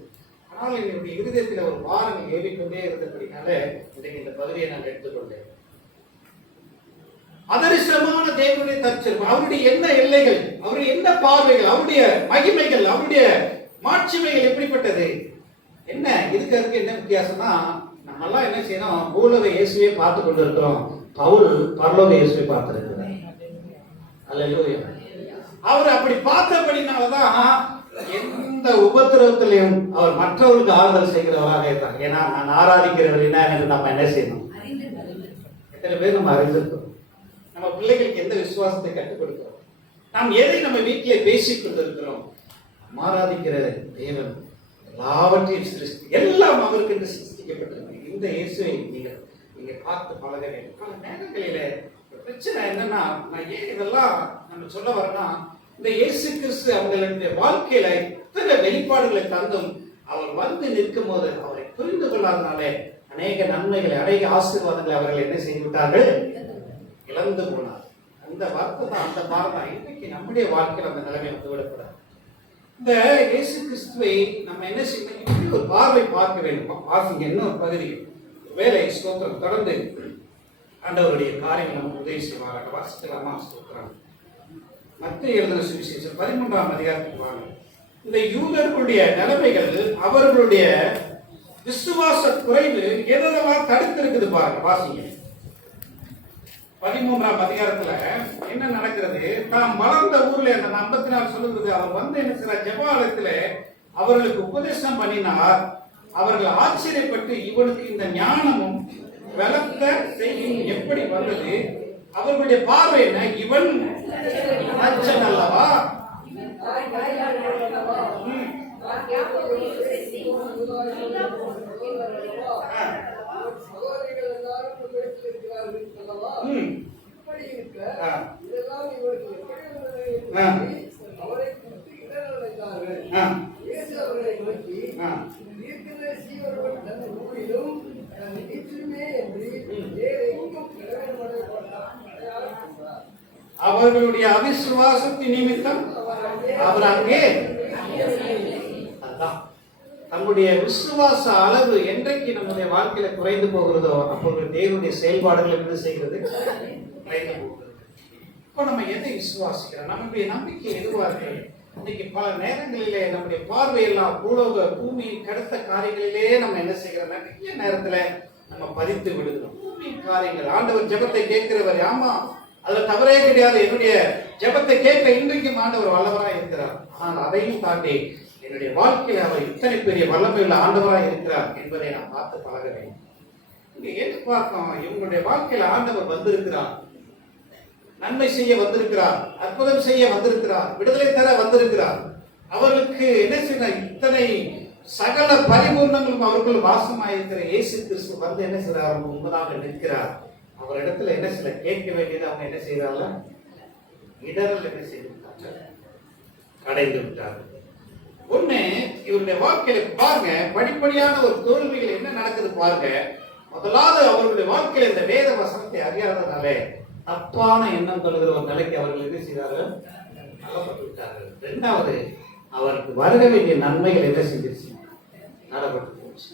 ஆனால் என்னுடைய இருதயத்தில் ஒரு பாரம் ஏறிக்கொண்டே இருந்தபடினால இன்றைக்கு இந்த பகுதியை நான் எடுத்துக்கொண்டேன். அதரிசனமான தேவனுடைய தற்செயல், அவருடைய என்ன எல்லைகள், அவருடைய என்ன பார்வைகள், அவருடைய மகிமைகள், அவருடைய மாட்சிமைகள் எப்படிப்பட்டது? என்ன இதுக்கு அதுக்கு என்ன வித்தியாசம்னா, நம்ம எல்லாம் என்ன செய்யணும்? பூலோக இயேசுவை பார்த்து கொண்டு இருக்கிறோம். பவுல் பரலோக இயேசுவை பார்த்திருக்கிறார். அல்லேலூயா. அவர் அப்படி பார்த்தபடினாலதான் எந்த உபத்திரவத்திலையும் அவர் மற்றவர்களுக்கு ஆறுதல் செய்கிறவராக இருக்காங்க. ஏன்னா நான் ஆராதிக்கிறவர் என்ன என்று நம்ம என்ன செய்யணும்? எத்தனை பேர் நம்ம அறிந்திருக்கிறோம்? நம்ம பிள்ளைகளுக்கு எந்த விசுவாசத்தை கற்றுக் கொடுக்கிறோம்? நாம் எதை நம்ம வீட்டிலே பேசிக் கொண்டிருக்கிறோம்? ஆராதிக்கிற தேவன் எல்லாவற்றையும் சிருஷ்டி, எல்லாம் அவருக்கு என்று சிருஷ்டிக்கப்பட்டிருக்கு. இந்த இயேசுவை நீங்க பார்த்து பழக வேண்டும். பல நேரங்களில பிரச்சனை என்னன்னா, நான் ஏன் இதெல்லாம் நம்ம சொல்ல வரேன்னா, இந்த இயேசு கிறிஸ்து அவங்களுடைய வாழ்க்கையில இத்தனை வெளிப்பாடுகளை தந்தும் அவர் வந்து நிற்கும் போது அவரை புரிந்து கொள்ளாதனாலே அநேக நன்மைகளை, அநேக ஆசீர்வாதங்களை அவர்கள் என்ன செய்து விட்டார்கள்? இழந்து போனார். அந்த வார்த்தை தான், அந்த பாரம் தான் இன்னைக்கு நம்முடைய வாழ்க்கையில் அந்த நிலைமை வந்து விடக்கூடாது. இந்த இயேசு கிறிஸ்துவை நம்ம என்ன செய்யணும்? இப்படி ஒரு பார்வை பார்க்க வேண்டும். வாசிங்க இன்னொரு பகுதி வேலை ஸ்தோத்திரம். தொடர்ந்து ஆண்டவருடைய காரியங்கள் நமக்கு உதவி செய்வார்கள். வாசிக்கலாமா? ஸ்தோத்திரம். மத்திய எழுதின சுவிசேஷம் 13ஆம் அதிகாரத்துக்கு வாங்க. இந்த யூதர்களுடைய நிலைமைகள், அவர்களுடைய விசுவாச குறைவு எதெல்லாம் தடுத்திருக்குது பாருங்க. வாசிங்க 13ஆம் அதிகாரத்துல என்ன நடக்கிறது? தாம் வளர்ந்த ஊர்ல அந்த 54 சொல்லுகிறது, அவர் வந்து என்ன செய்யறார்? ஜெபாலயத்துல அவர்களுக்கு உபதேசம் பண்ணினார். அவர்கள் ஆச்சரியப்பட்டு, இவனுக்கு இந்த ஞானமும் பலத்த செய்யும் எப்படி வந்தது? அவர்களுடைய பார்வை என்ன? இவன் தச்சன் அல்லவா? அவர்களுடைய அவிசுவாசத்தின் நிமித்தம் அவர் அங்கே நம்முடைய விசுவாச அளவு என்றைக்கு நம்முடைய வாழ்க்கையில குறைந்து போகிறதோ அப்பொழுது தேவனுடைய செயல்பாடுகள் என்ன செய்கிறது? குறைந்து போகிறது. இப்போ நம்ம எதை விசுவாசிக்கிறோம்? நம்முடைய நம்பிக்கை எதுவா இருக்கு? இன்னைக்கு பல நேரங்களிலே நம்முடைய பார்வையெல்லாம் பூமியின் கடத்த காரியங்களிலே நம்ம என்ன செய்கிறோம்? நிறைய நேரத்துல நம்ம பதித்து விடுகிறோம். பூமியின் காரியங்கள், ஆண்டவர் ஜெபத்தை கேட்கிறவர். ஆமா, அதுல தவறே கிடையாது. என்னுடைய ஜெபத்தை கேட்க இன்றைக்கும் ஆண்டவர் வல்லவராக இருக்கிறார். ஆனால் அதையும் தாண்டி என்னுடைய வாழ்க்கையில் அவர் இத்தனை பெரிய வல்லமையுள்ள ஆண்டவராக இருக்கிறார் என்பதை நாம் பார்த்து பழக வேண்டும். இங்க ஏற்று பார்த்தோம், இவங்களுடைய வாழ்க்கையில ஆண்டவர் வந்திருக்கிறார், நன்மை செய்ய வந்திருக்கிறார், அற்புதம் செய்ய வந்திருக்கிறார், விடுதலை தர வந்திருக்கிறார். அவர்களுக்கு என்ன செய்ய இத்தனை சகல பரிபூர்ணங்களும் அவருக்குள் வாசமாயிருக்கிற இயேசு கிறிஸ்து வந்து என்ன செய்றார்? அவங்க முன்பதாக நிற்கிறார். அவர் இடத்துல என்ன சில கேட்க வேண்டியது அவங்க என்ன செய்யறாங்க? இடரல் என்ன செய்து விட்டார்கள்? அடைந்து விட்டார்கள். ஒண்ணு, இவருடைய வாழ்க்கையில பாருங்க, படிப்படியான ஒரு தோல்விகள் என்ன நடக்குது பாருங்க. முதலாவது அவர்களுடைய வாழ்க்கையில இந்த வேத வசனத்தை அறியாதனாலே தப்பான எண்ணம் கொள்கிற ஒரு நிலைக்கு அவர்கள் என்ன செய்தார்கள்? தள்ளப்பட்டு விட்டார்கள். இரண்டாவது, அவருக்கு வருக வேண்டிய நன்மைகள் என்ன செஞ்சிருச்சு? நடப்பட்டு போச்சு.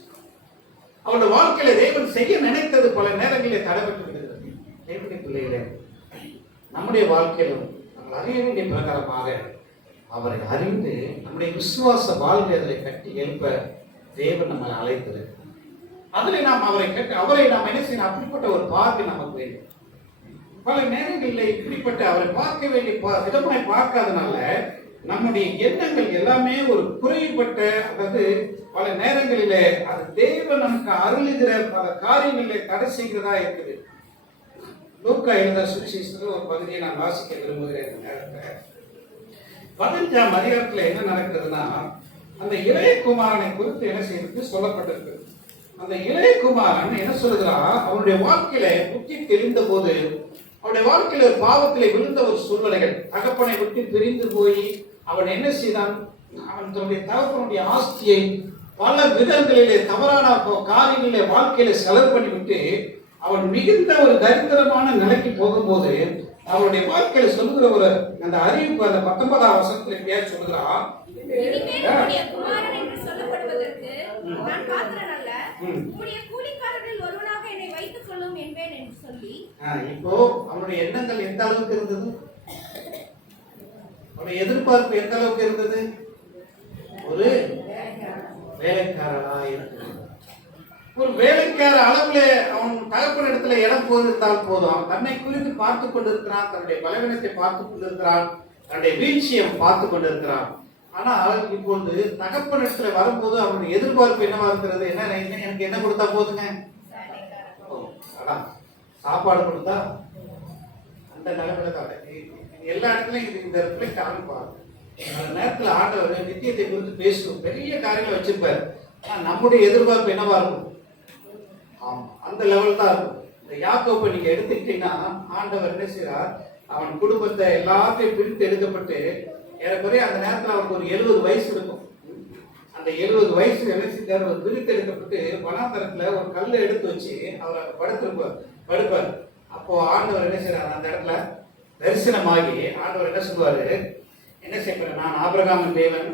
அவருடைய வாழ்க்கையில தேவன் செய்ய நினைத்தது பல நேரங்களில் தடைபட்டு விடுகிறது. தேவனுடைய பிள்ளைகளே, நம்முடைய வாழ்க்கையிலும் நம்ம அறிய வேண்டிய பிரகாரமாக அவரை அறிந்து நம்முடைய விசுவாச வாழ்வை அதில் கட்டி எழுப்ப தேவன் நம்மை அழைத்திருக்கிறார். அதில் நாம் அவரை நாம் என்ன செய்யணும்? அப்படிப்பட்ட ஒரு பார்வை நமக்கு வேண்டும். பல நேரங்களில் இப்படிப்பட்ட அவரை பார்க்க வேண்டிய விதமாய் பார்க்காதனால நம்முடைய எண்ணங்கள் எல்லாமே ஒரு குறைபட்ட, அதாவது பல நேரங்களிலே அது தேவன் நமக்கு அருளுகிற பல காரியங்களிலே தடை செய்கிறதா இருக்குது. லூக்கா எழுதின சுவிசேஷத்துல ஒரு பகுதியை நான் வாசிக்க விரும்புகிறேன். 15ஆம் அதிகாரத்துல என்ன நடக்குதுன்னா, அந்த இளையகுமாரனை குறித்து என்ன செய்யறது சொல்லப்பட்டிருக்கு. அந்த இளையகுமாரன் என்ன சொல்லுகிறான்? அவனுடைய வாழ்க்கையில புத்தி தெரிந்த போது அவனுடைய வாழ்க்கையில ஒரு பாவத்திலே விழுந்த ஒரு சூழ்நிலைகள், தகப்பனை விட்டு பிரிந்து போய் அவன் என்ன செய்தான்? அவன் தன்னுடைய தகப்பனுடைய ஆஸ்தியை பல விதங்களிலே தவறான காரியங்களிலே வாழ்க்கையில செலவு பண்ணிவிட்டு அவன் மிகுந்த ஒரு தரித்திரமான நிலைக்கு போகும்போது அவருடைய வாழ்க்கையில சொல்லுகிற ஒரு அந்த அறிவிப்பு, அந்த 19ஆம் வசனத்துல பேர் சொல்லுகிறான், இனிமேல் உம்முடைய குமாரன் என்று சொல்லப்படுவதற்கு நான் பாத்திரன் அல்ல, உம்முடைய கூலிக்காரரில் ஒருவனாக என்னை வைத்துக் கொள்ளும் என்பேன் என்று சொல்லி. இப்போ அவனுடைய எண்ணங்கள் எந்த அளவுக்கு இருந்தது? அவனுடைய எதிர்பார்ப்பு எந்த அளவுக்கு இருந்தது? ஒரு வேலைக்காரனா இருக்கிறது. ஒரு வேலைக்கார அளவுல அவன் தகப்பன் இடத்துல இடம் போயிருந்தால் போதும். அவன் தன்னை குறித்து பார்த்து கொண்டிருக்கிறான், தன்னுடைய பலவீனத்தை பார்த்து கொண்டிருக்கிறான், தன்னுடைய வீழ்ச்சியை பார்த்து கொண்டிருக்கிறான். ஆனால் இப்பொழுது தகப்பன் இடத்துல வரும்போது அவனுடைய எதிர்பார்ப்பு என்னவா இருக்கிறது? என்ன, எனக்கு என்ன கொடுத்தா போதுங்க? சாப்பாடு கொடுத்தா அந்த நிலைமையில தான் எல்லா இடத்துலயும் இந்த ரிஃப்ளெக்ட் ஆரம்பிப்பாங்க. அந்த நேரத்துல ஆண்டவர் நித்தியத்தை குறித்து பேசணும், பெரிய காரியங்களை வச்சிருப்பாரு. ஆனா நம்முடைய எதிர்பார்ப்பு என்னவா இருக்கும்? ஆமா, அந்த லெவல் தான் இருக்கும். இந்த யாக்கோப்பை நீங்க எடுத்துக்கிட்டீங்கன்னா, ஆண்டவர் என்ன செய்றார்? அவன் குடும்பத்தை எல்லாத்தையும் பிரித்து எடுக்கப்பட்டு ஏறக்குறைய அந்த நேரத்துல அவருக்கு ஒரு 70 வயசு இருக்கும். அந்த 70 வயசு என்ன செஞ்சார்? ஒரு பிரித்து எடுக்கப்பட்டு வனாந்தரத்துல ஒரு கல்லை எடுத்து வச்சு அவரை படுப்பார். அப்போ ஆண்டவர் என்ன செய்றார்? அந்த இடத்துல தரிசனமாகி ஆண்டவர் என்ன சொல்லுவாரு? என்ன செய்யறேன்? நான் ஆபிரகாமின் தேவன்,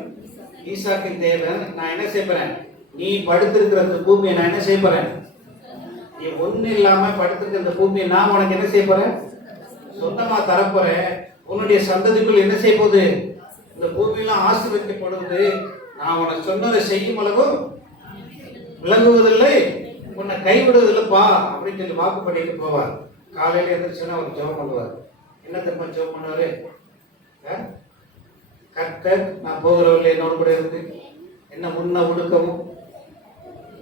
ஈசாக்கின் தேவன். நான் என்ன செய்யறேன்? நீ படுத்திருக்கிற அந்த பூமியை நான் என்ன செய்யறேன்? நீ ஒண்ணு இல்லாம படுத்திருக்கிற அந்த பூமியை நான் உனக்கு என்ன செய்ய போறேன்? சொந்தமா தரப்போறேன். உன்னுடைய சந்ததிக்குள் என்ன செய்ய போகுது? இந்த பூமியெல்லாம் ஆசீர்வதிக்கப்படுவது. நான் உனக்கு சொன்னதை செய்யும் அளவு விளங்குவதில்லை, உன்னை கைவிடுவதில்லைப்பா அப்படின்னு சொல்லி வாக்கு பண்ணிட்டு போவார். காலையில எழுந்திரிச்சுன்னா அவர் ஜெபம் பண்ணுவார். என்ன திரும்ப ஜெபம் பண்ணுவாரு? கர்த்தர் நான் போகிறவர்கள் என்னோடு கூட இருந்து என்ன முன்ன உடுக்கவும்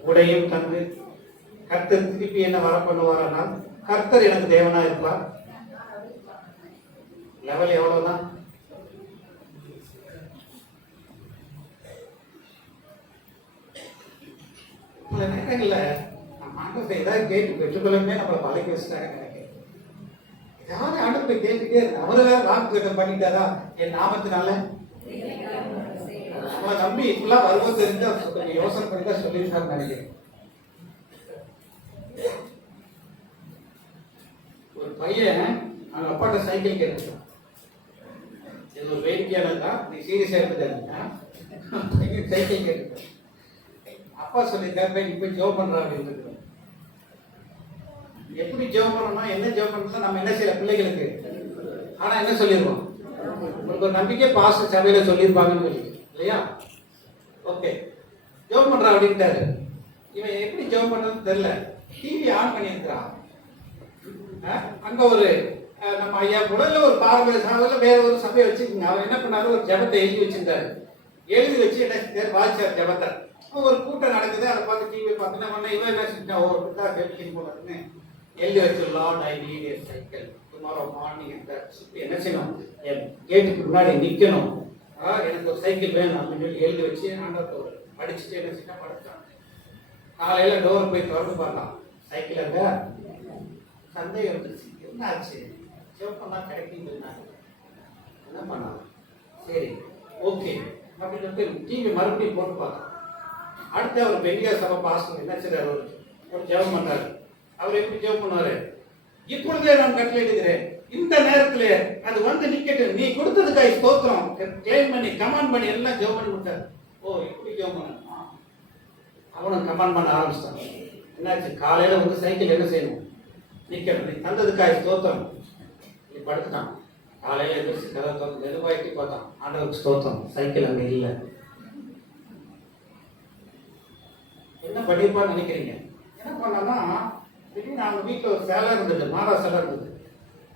உடையும் தந்து கர்த்தர் திருப்பி என்ன வர பண்ணுவாரா? கர்த்தர் எனக்கு தேவனா இருப்பார். லெவல் எவ்வளவுதான்? பல நேரங்கள்ல நம்ம ஆண்டவரை ஏதாவது கேட்டு பெற்றுக்கொள்ளமே நம்மளை பழக்கி வச்சுட்டாங்க நினைக்கிறேன். ஏதாவது ஆண்டவரை கேட்டுட்டே இருக்கு. அவரு வேற வாக்குத்தத்தம் பண்ணிட்டாரா என் நாமத்தினால? நம்மளை நம்பி இப்பெல்லாம் வரும்போது தெரிஞ்சு கொஞ்சம் யோசனை பண்ணி தான் சொல்லியிருக்காருன்னு நினைக்கிறேன். ஒரு பையன் அவங்க அப்பாட்ட சைக்கிள் கேட்டுட்டான். இது ஒரு வேடிக்கையானதா? நீ சீரியஸா எடுத்துட்டாங்க. சைக்கிள் கேட்டுட்டான். அப்பா சொல்லியிருக்காரு, நீ போய் ஜெபம் பண்ற அப்படின்னு. எப்படி ஜெபம் பண்ணணும், என்ன ஜெபம் பண்ணணும் நம்ம என்ன செய்யல பிள்ளைகளுக்கு. ஆனா என்ன சொல்லிடுவோம்? உங்களுக்கு ஒரு நம்பிக்கை பாஸ்டர் சபையில சொல்லியிருப்பாங்கன்னு சொல்லி இல்லையா? ஓகே, ஜெபம் பண்றா அப்படின்ட்டாரு. இவன் எப்படி ஜெபம் பண்றதுன்னு தெரியல. டிவி ஆன் பண்ணியிருக்கிறான். அங்க ஒரு நம்ம ஐயா கூட இல்ல ஒரு பாரம்பரிய சபையில வேற ஒரு சபையை வச்சுக்கோங்க. அவர் என்ன பண்ணாரு? ஒரு ஜெபத்தை எழுதி வச்சிருந்தாரு. எழுதி வச்சு என்ன வாசிச்சார் ஜெபத்தை. ஒரு கூட்டம் நடக்குது, அதை பார்த்து டிவி பார்த்தீங்கன்னா இவன் என்ன செஞ்சான்? ஒரு டெலிவிஷன் போடுறதுன்னு எழுதி வச்சு, Lord I need a cycle tomorrow morning. என்ன செய்யணும்? என் கேட்டுக்கு முன்னாடி நிற்கணும், எனக்கு ஒரு சைக்கிள் வேணும் அப்படின்னு சொல்லி எழுதி வச்சு ஆண்டவர் அடிச்சுட்டு என்ன சின்ன படுத்தான். காலையில டோர் போய் திறந்து பார்த்தான், சைக்கிள் அங்க. சந்தேகம் வந்துருச்சு, என்ன ஆச்சு, சிவப்பெல்லாம் கிடைக்குன்னு என்ன பண்ணாங்க. சரி ஓகே அப்படின்னு சொல்லிட்டு டிவி மறுபடியும் போட்டு பார்த்தான். அடுத்து அவர் பெரிய சபை பாஸ்டர் என்ன செய்றாரு, ஒரு ஜெபம் பண்றாரு. அவர் எப்படி ஜெபம் பண்ணுவாரு, இப்பொழுதே நான் கட்டளையிடுகிறேன், இந்த நேரத்துல அது வந்து நிக்கட்டும், நீ கொடுத்ததுக்காய் ஸ்தோத்திரம், கிளைம் பண்ணி கமாண்ட் பண்ணி எல்லாம் ஜெபம் பண்ணி கொடுத்தாரு. ஓ இப்படி ஜெபம் பண்ண அவனும் கமாண்ட் பண்ண ஆரம்பிச்சிட்டான். என்னாச்சு, காலையில வந்து சைக்கிள் என்ன செய்யணும், நிக்கணும், நீ தந்ததுக்காய் ஸ்தோத்திரம். நீ படுத்துட்டான். காலையில எதிர்த்து கதை திறந்து மெதுவாயிட்டு பார்த்தான், ஆண்டவருக்கு ஸ்தோத்திரம், சைக்கிள் அங்க இல்லை. என்ன பண்ணிருப்பான்னு நினைக்கிறீங்க? என்ன பண்ணான்னா, திடீர்னு அவங்க வீட்டில் ஒரு சேலை இருந்தது, மாறா சேலை இருந்தது.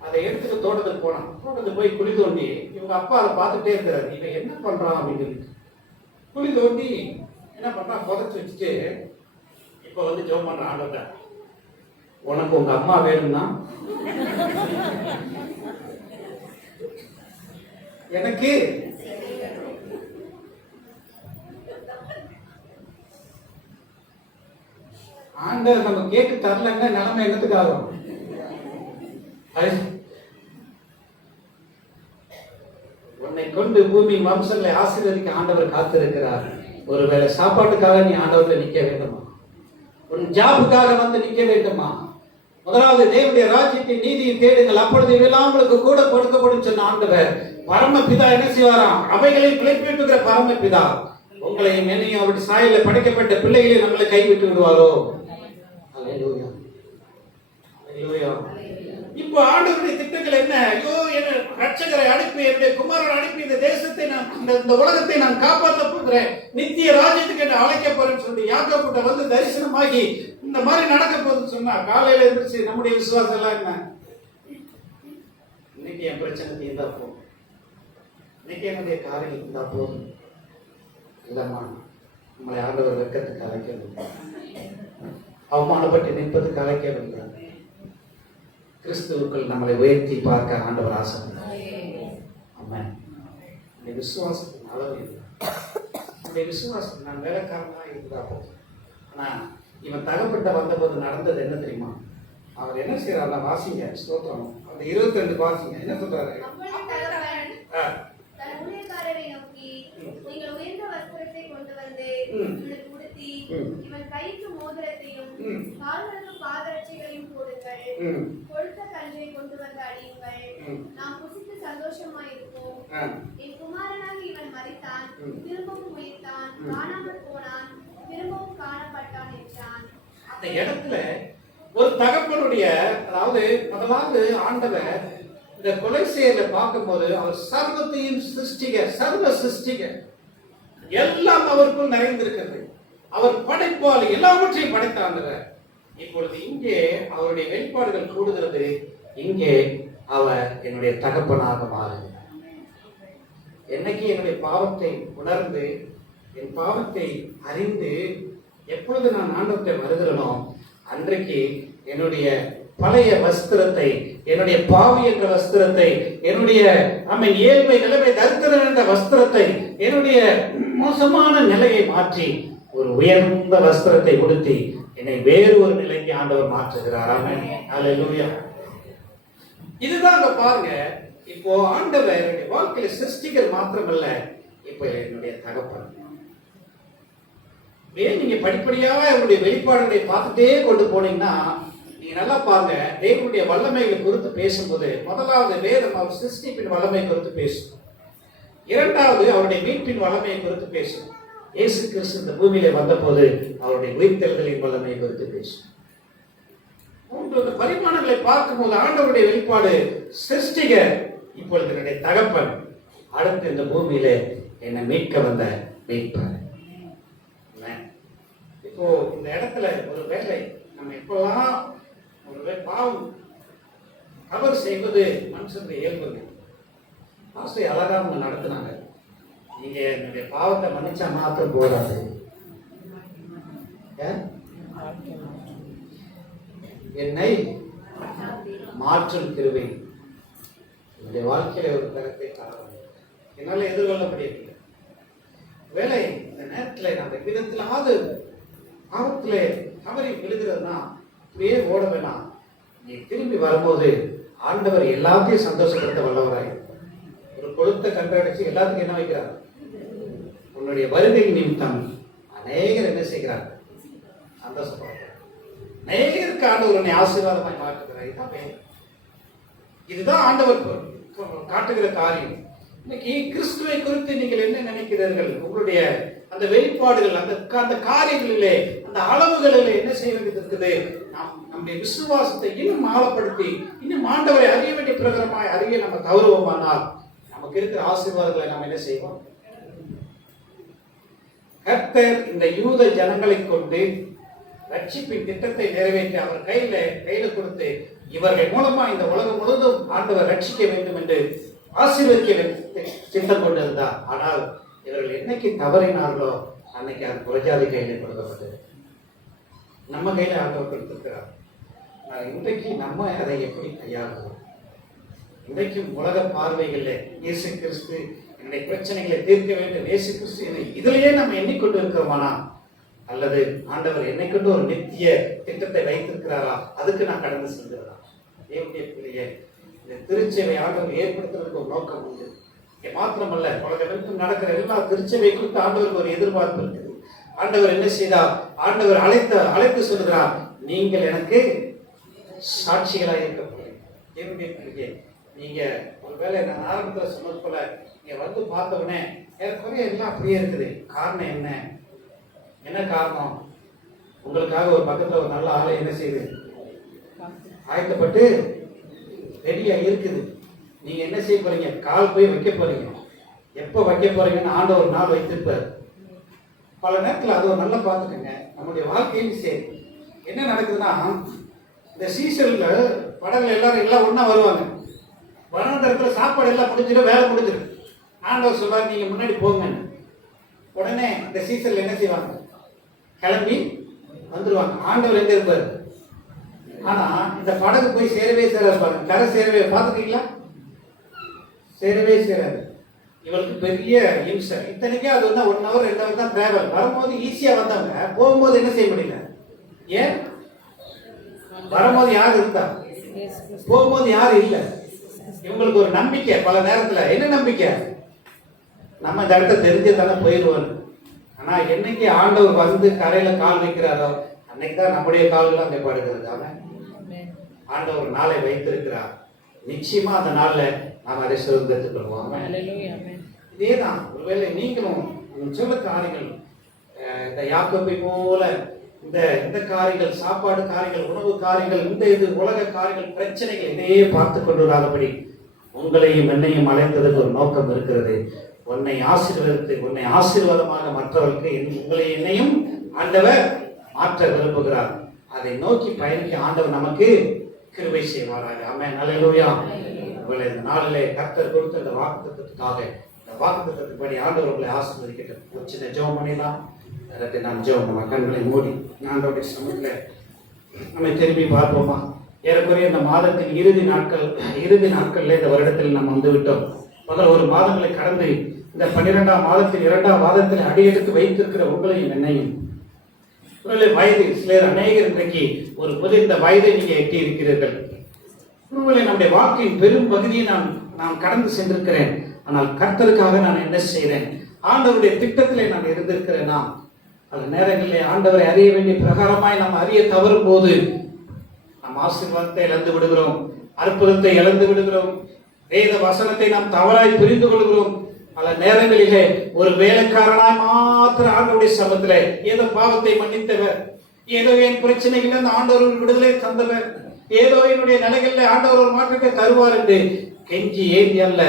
அதை எடுத்துட்டு தோட்டத்துக்கு போனான். தோட்டத்துக்கு போய் குழி தோண்டி, இவங்க அப்பா அதை பார்த்துட்டே இருக்கிறாரு, இவன் என்ன பண்றான் அப்படின்னு சொல்லிட்டு குழி தோண்டி என்ன பண்றான், புதைச்சி வச்சுட்டு இப்போ வந்து ஜெபம் பண்றான். ஆண்டவர்கிட்ட, உனக்கு உங்க அம்மா வேணும்னா எனக்கு ஆண்டவர் நம்ம கேட்டு தரலன்னா நிலைமை என்னத்துக்கு ஆகும்? உன்னை கொண்டு பூமி வம்சங்களை ஆசீர்வதிக்க ஆண்டவர் காத்திருக்கிறார். ஒருவேளை சாப்பாட்டுக்காக நீ ஆண்டவர்கிட்ட நிக்க வேண்டுமா? உன் ஜாபுக்காக வந்து நிக்க வேண்டுமா? முதலாவது தேவனுடைய ராஜ்யத்தின் நீதியை தேடுங்கள், அப்பொழுது இவையெல்லாம் உங்களுக்கு கூட கொடுக்கப்படும் சொன்ன ஆண்டவர். பரமபிதா என்ன செய்வாராம், அவைகளை பிழைப்பிட்டுகிற பரமபிதா உங்களையும் என்னையும் அவருடைய சாயல படைக்கப்பட்ட பிள்ளைகளை நம்மளை கைவிட்டு விடுவாரோ? அல்லேலூயா, அல்லேலூயா. இப்போ ஆண்டவருடைய திட்டங்கள் என்ன? ஐயோ, என்ன ரட்சகரை அனுப்பி, என்னுடைய குமாரன் அனுப்பி இந்த தேசத்தை நான் இந்த உலகத்தை நான் காப்பாற்ற போகிறேன், நித்திய ராஜ்யத்துக்கு என்ன அழைக்க போறேன்னு சொல்லி யாக்கோபுட்ட வந்து தரிசனமாகி இந்த மாதிரி நடக்க போகுதுன்னு சொன்னா, காலையில இருந்துச்சு நம்முடைய விசுவாசம் எல்லாம் என்ன? இன்னைக்கு என் பிரச்சனை தீர்ந்தா போதும், இன்னைக்கு என்னுடைய காரியம் இருந்தா போதும். இல்லம்மா, நம்மளை ஆண்டவர் வெட்கத்துக்கு அழைக்கவில்லை, அவமானப்பட்டு நிற்பதுக்கு அழைக்கவில்லை. கிறிஸ்துவுக்குள் நம்மளை உயர்த்தி பார்க்க ஆண்டவர் ஆசைப்படுறார். ஆமென். இந்த விசுவாசத்தின் அளவு இல்லை. இந்த விசுவாசம் நான் வேலைக்காரனாக இருந்தா போதும். ஆனா இவன் தகப்பட்ட வந்தபோது நடந்தது என்ன தெரியுமா? அவர் என்ன செய்யறாருன்னா, வாசிங்க ஸ்தோத்திரம், அந்த 22 வாசிங்க, என்ன சொல்றாரு? தன் ஊழியக்காரரை நோக்கி, நீங்கள் உயர்ந்த வஸ்திரத்தை கொண்டு வந்து இவனுக்கு உடுத்தி, இவன் கைக்கு மோதிரத்தையும் கால்களுக்கு பாதரட்சைகளையும் போடுங்கள், கொழுத்த கல்லை கொண்டு வந்து அடியுங்கள், நாம் புசித்து சந்தோஷமாயிருப்போம். என் குமாரனாக இவன் மரித்தான், திரும்பவும் உயிர்த்தான், காணாமல் போனான், திரும்பவும் காணப்பட்டான் என்றான். அந்த இடத்துல ஒரு தகப்பனுடைய, அதாவது முதலாவது ஆண்டவர் இந்த கொலை செயலை பார்க்கும்போது அவர் சர்வத்தையும் சிருஷ்டிக, சர்வ சிருஷ்டிக, எல்லாம் அவருக்குள் நிறைந்திருக்கிறது. அவர் படைப்பாளி, எல்லாவற்றையும் படைத்தாண்டவர். இப்பொழுது இங்கே அவருடைய வெளிப்பாடுகள் கூடுகிறது. இங்கே அவர் என்னுடைய தகப்பனாக மாறுகிறார். என்னைக்கு என்னுடைய பாவத்தை உணர்ந்து, என் பாவத்தை அறிந்து எப்பொழுது நான் ஆண்டவத்தை வருகிறனோ, அன்றைக்கு என்னுடைய பழைய வஸ்திரத்தை, என்னுடைய பாவி என்ற வஸ்திரத்தை, என்னுடைய ஏழ்மை நிலைமை தரித்திரம் என்ற வஸ்திரத்தை, என்னுடைய மோசமான நிலையை மாற்றி ஒரு உயர்ந்த வஸ்திரத்தை கொடுத்து என்னை வேறு ஒரு நிலைக்கு ஆண்டவர் மாற்றுகிறார். ஆமென். அல்லேலூயா. இதுதான் அங்க பாருங்க. இப்போ ஆண்டவர் என்னுடைய வாழ்க்கையில சிருஷ்டிகள் மாத்திரமல்ல, இப்போ என்னுடைய தகப்பன். நீங்க படிப்படியாக அவருடைய வெளிப்பாடுகளை பார்த்துட்டே கொண்டு போனீங்கன்னா நீங்க நல்லா பாருங்க. தேவனுடைய வல்லமைகளை குறித்து பேசும்போது முதலாவது வேதம் அவர் சிருஷ்டிப்பின் வல்லமை குறித்து பேசும். இரண்டாவது அவருடைய மீட்பின் வல்லமையை குறித்து பேசும். இயேசு கிறிஸ்து இந்த பூமியில வந்த போது அவருடைய உயிர்த்தெழுதலின் வல்லமையை குறித்து பேசும். மூன்று பரிமாணங்களை பார்க்கும்போது ஆண்டவருடைய வெளிப்பாடு சிருஷ்டிகர், இப்பொழுது என்னுடைய தகப்பன், அடுத்து இந்த பூமியில என்னை மீட்க வந்த மீட்பர். இப்போ இந்த இடத்துல ஒரு வேலை நம்ம எப்பெல்லாம் ஒரு பாவம் தவறு செய்வது மனுஷனுடைய இயல்புங்க. ஆசை அழகா அவங்க நடத்தினாங்க. நீங்க என்னுடைய பாவத்தை மன்னிச்சா மாத்திரம் போதாது, என்னை மாற்றும் கிருபை என்னுடைய வாழ்க்கையில ஒரு கருத்தை காண என்னால எதிர்கொள்ள முடியவில்லை. வேலை இந்த நேரத்தில் கிணத்துல நம்ம விதத்திலாவது ஆபத்துல தவறி விழுகிறதுனா அப்படியே ஓட வேணாம். நீ திரும்பி வரும்போது ஆண்டவர் எல்லாத்தையும் சந்தோஷப்படுத்த வல்லவராய் ஒரு கொழுத்த கண்டடிச்சு எல்லாத்துக்கும் என்ன வைக்கிறார்? உன்னுடைய வருகை நிமித்தம் அநேகர் என்ன செய்கிறார்? சந்தோஷப்படுறார். அநேகருக்கு ஆண்டவர் உன்னை ஆசீர்வாதமாய் மாற்றுகிறார். இதுதான் வேலை. இதுதான் ஆண்டவர் காட்டுகிற காரியம். இன்னைக்கு கிறிஸ்துவை குறித்து நீங்கள் என்ன நினைக்கிறீர்கள்? உங்களுடைய அந்த வெளிப்பாடுகள், அந்த காரியங்களிலே, அந்த அளவுகளிலே என்ன செய்ய வேண்டியது இருக்குது? நம்முடைய விசுவாசத்தை இன்னும் ஆழப்படுத்தி இன்னும் ஆண்டவரை அறிய வேண்டிய பிரகாரமாய் அறிய நம்ம தவறுவோமானால் நமக்கு இருக்கிற ஆசீர்வாதங்களை நாம் என்ன செய்வோம்? கர்த்தர் இந்த யூத ஜனங்களை கொண்டு ரட்சிப்பின் திட்டத்தை நிறைவேற்றி அவர் கையில கொடுத்து இவர்கள் மூலமா இந்த உலகம் முழுவதும் ஆண்டவர் ரட்சிக்க வேண்டும் என்று ஆசீர்வதிக்க திட்டம் கொண்டிருந்தார். ஆனால் இவர்கள் என்னைக்கு தவறினார்களோ அன்னைக்கு அது புரஜாதி கையில கொடுக்கப்பட்டது. நம்ம கையில ஆண்டவர் கொடுத்திருக்கிறார். இன்றைக்கு நம்ம அதை எப்படி கையாளுவோம்? இன்றைக்கும் உலக பார்வைகளில் இயேசு கிறிஸ்து என்னுடைய பிரச்சனைகளை தீர்க்க வேண்டும், இயேசு கிறிஸ்து இதிலேயே நம்ம எண்ணிக்கொண்டு இருக்கிறோமானா, அல்லது ஆண்டவர் என்னை கொண்டு ஒரு நித்திய திட்டத்தை வைத்திருக்கிறாரா, அதுக்கு நான் கடந்து செல்கிறதா? தேவனுடைய பிள்ளையே, இந்த திருச்சபை ஆண்டவர் ஏற்படுத்துறதுக்கு ஒரு நோக்கம் உண்டு. மாத்திரமல்ல, உலகத்திலும் நடக்கிற எல்லா திருச்சபை குறித்து ஆண்டவருக்கு ஒரு எதிர்பார்ப்பு இருக்குது. ஆண்டவர் என்ன செய்தார்? ஆண்டவர் அழைத்து சொல்லுகிறார், நீங்கள் எனக்கு சாட்சிகளாக இருக்க போறீங்க. தேவனுடைய பிள்ளையே, நீங்க ஒருவேளை நான் ஆரம்பத்தில் சொன்னது போல நீங்க வந்து பார்த்த உடனே ஏற்கனவே எல்லாம் அப்படியே இருக்குது. காரணம் என்ன காரணம்? உங்களுக்காக ஒரு பக்கத்துல ஒரு நல்ல ஆளை என்ன செய்யுது? ஆயத்தப்பட்டு ரெடியா இருக்குது. நீங்க என்ன செய்ய போறீங்க? கால் போய் வைக்க போறீங்க. எப்போ வைக்க போறீங்கன்னு ஆண்டவர் ஒரு நாள் வைத்திருப்பார். பல நேரத்தில் அது ஒரு நல்லா பார்த்துக்கங்க. நம்முடைய வாழ்க்கையும் சரி, என்ன நடக்குதுன்னா, இந்த சீசன்ல படகுல எல்லாம் ஒன்னா வருவாங்க. வளர்ந்த இடத்துல சாப்பாடு எல்லாம் முடிஞ்சிடும், வேலை முடிஞ்சிடும். ஆண்டவர் சொல்றாரு, நீங்க முன்னாடி போங்க. உடனே இந்த சீசன்ல என்ன செய்வாங்க? கிளம்பி வந்துருவாங்க. ஆண்டவர் எங்க இருப்பாரு? ஆனா இந்த படகு போய் சேரவே சேராது. கரை சேரவே பார்த்துக்கீங்களா? சேரவே சேராது. இவளுக்கு பெரிய இம்சை. இத்தனைக்கே அது வந்து 1 hour 2 hour தான் டிராவல். வரும்போது ஈஸியா வந்தாங்க, போகும்போது என்ன செய்ய முடியல. ஏன்? வரும்போது யார் இருந்தா, போகும்போது யாரும் இல்லை. இவங்களுக்கு ஒரு நம்பிக்கை. பல நேரத்துல என்ன நம்பிக்கை? நம்ம இந்த இடத்த தெரிஞ்சு தானே போயிடுவோம். ஆனா என்னைக்கு ஆண்டவர் வந்து கரையில கால் வைக்கிறாரோ அன்னைக்கு தான் நம்முடைய கால்கள் அங்கே படுகிறது. ஆண்டவர் நாளை வைத்திருக்கிறார். நிச்சயமா அந்த நாள்ல நாம் அதை சுதந்திரத்துக் கொள்வோம். இதேதான் ஒருவேளை நீங்களும் சொல்ல காரியங்கள், இந்த யாக்கோபை போல இந்த காரியங்கள், சாப்பாடு காரியங்கள், உணவு காரியங்கள், இது உலக காரியங்கள், பிரச்சனைகள் இதையே பார்த்து கொண்டு வராதபடி உங்களையும் என்னையும் அழைத்ததுக்கு ஒரு நோக்கம் இருக்கிறது. உன்னை ஆசீர்வதித்து உன்னை ஆசீர்வாதமாக மற்றவர்களுக்கு உங்களை என்னையும் ஆண்டவர் மாற்ற விரும்புகிறார். அதை நோக்கி பயணிக்க ஆண்டவர் நமக்கு கிருபை செய்வாராக. ஆமென். அல்லேலூயா. உங்களை இந்த நாளிலே கர்த்தர் கொடுத்த இந்த வாக்குத்தத்தத்துக்காக, இந்த வாக்குத்தத்தத்துப்படி ஆண்டவர் உங்களை ஆசீர்வதிக்கட்டும். ஒரு சின்ன ஜெபம் பண்ணிடலாம். அதற்கு நாம் ஜெபம் நம்ம கண்களை மூடி ஆண்டவருடைய சமூகத்தில் நம்ம திரும்பி பார்ப்போமா? ஏறக்குறைய இந்த மாதத்தின் இறுதி நாட்கள்ல இந்த வருடத்தில் நாம் வந்து விட்டோம். முதல் ஒரு மாதங்களை கடந்து இந்த 12ஆம் மாதத்தில் 2ஆம் மாதத்தில் அடியெடுத்து வைத்திருக்கிற உங்களையும் என்னையும், வயது சிலர் அநேகர் இன்றைக்கு ஒரு இந்த வயதை நீங்க எட்டி இருக்கிறீர்கள். ஒருவேளை நம்முடைய வாழ்க்கையின் பெரும் பகுதியை நான் கடந்து சென்றிருக்கிறேன். ஆனால் கர்த்தருக்காக நான் என்ன செய்கிறேன்? ஆண்டவருடைய திட்டத்திலே நான் இருந்திருக்கிறேனா? பல நேரங்களிலே ஆண்டவரை அறிய வேண்டிய பிரகாரமாய் நாம் அறிய தவறும் போது நாம் ஆசீர்வாதத்தை இழந்து விடுகிறோம், அற்புதத்தை இழந்து விடுகிறோம், வேத வசனத்தை நாம் தவறாய் புரிந்து கொள்கிறோம். பல நேரங்களிலே ஒரு வேலைக்காரனாய் மாத்திர ஆண்டவருடைய சமூகத்திலே ஏதோ பாவத்தை மன்னித்தவர், ஏதோ என் பிரச்சனைகள் அந்த ஆண்டவர் விடுதலை தந்தவர், ஏதோ என்னுடைய நிலைகளில் ஆண்டவர் ஒரு மாற்றத்தை தருவார் என்று கெஞ்சி ஏந்தி அல்ல,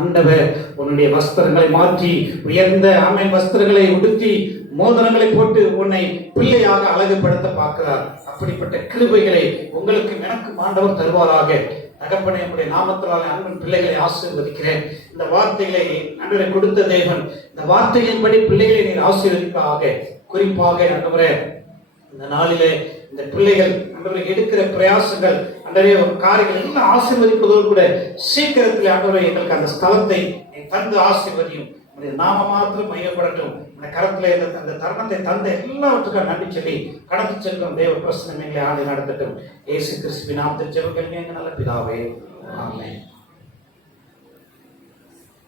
ஆண்டவர் உன்னுடைய வஸ்திரங்களை மாற்றி உயர்ந்த ஆமென் வஸ்திரங்களை உடுத்தி மோதிரங்களை போட்டு உன்னை பிள்ளையாக அழகுபடுத்த பார்க்கிறார். அப்படிப்பட்ட கிருபைகளை உங்களுக்கு எனக்கும் ஆண்டவர் தருவாராக. தகப்பனே, நம்முடைய நாமத்தினாலே அன்பின் பிள்ளைகளை ஆசீர்வதிக்கிறேன். இந்த வார்த்தைகளை ஆண்டவரை கொடுத்த தேவன், இந்த வார்த்தையின்படி பிள்ளைகளை நீர் ஆசீர்வதிப்பாக. குறிப்பாக ஆண்டவரே, இந்த நாளிலே இந்த பிள்ளைகள் ஆண்டவரை எடுக்கிற பிரயாசங்கள், ஆண்டவரே காரியங்கள் எல்லாம் ஆசீர்வதிப்பதோடு கூட சீக்கிரத்தில் ஆண்டவரை எங்களுக்கு அந்த ஸ்தலத்தை தந்து ஆசீர்வதியும். உடைய நாம மாத்திரம் மையப்படட்டும். இந்த கரத்துல அந்த தருணத்தை தந்த எல்லாவற்றுக்கும் நன்றி சொல்லி கடந்து செல்லும் தேவ பிரசனம் எங்களை ஆண்டு நடத்தட்டும். இயேசு கிறிஸ்துவின் நாமத்தில் ஜெபங்கள் நல்ல பிதாவே, ஆமென்.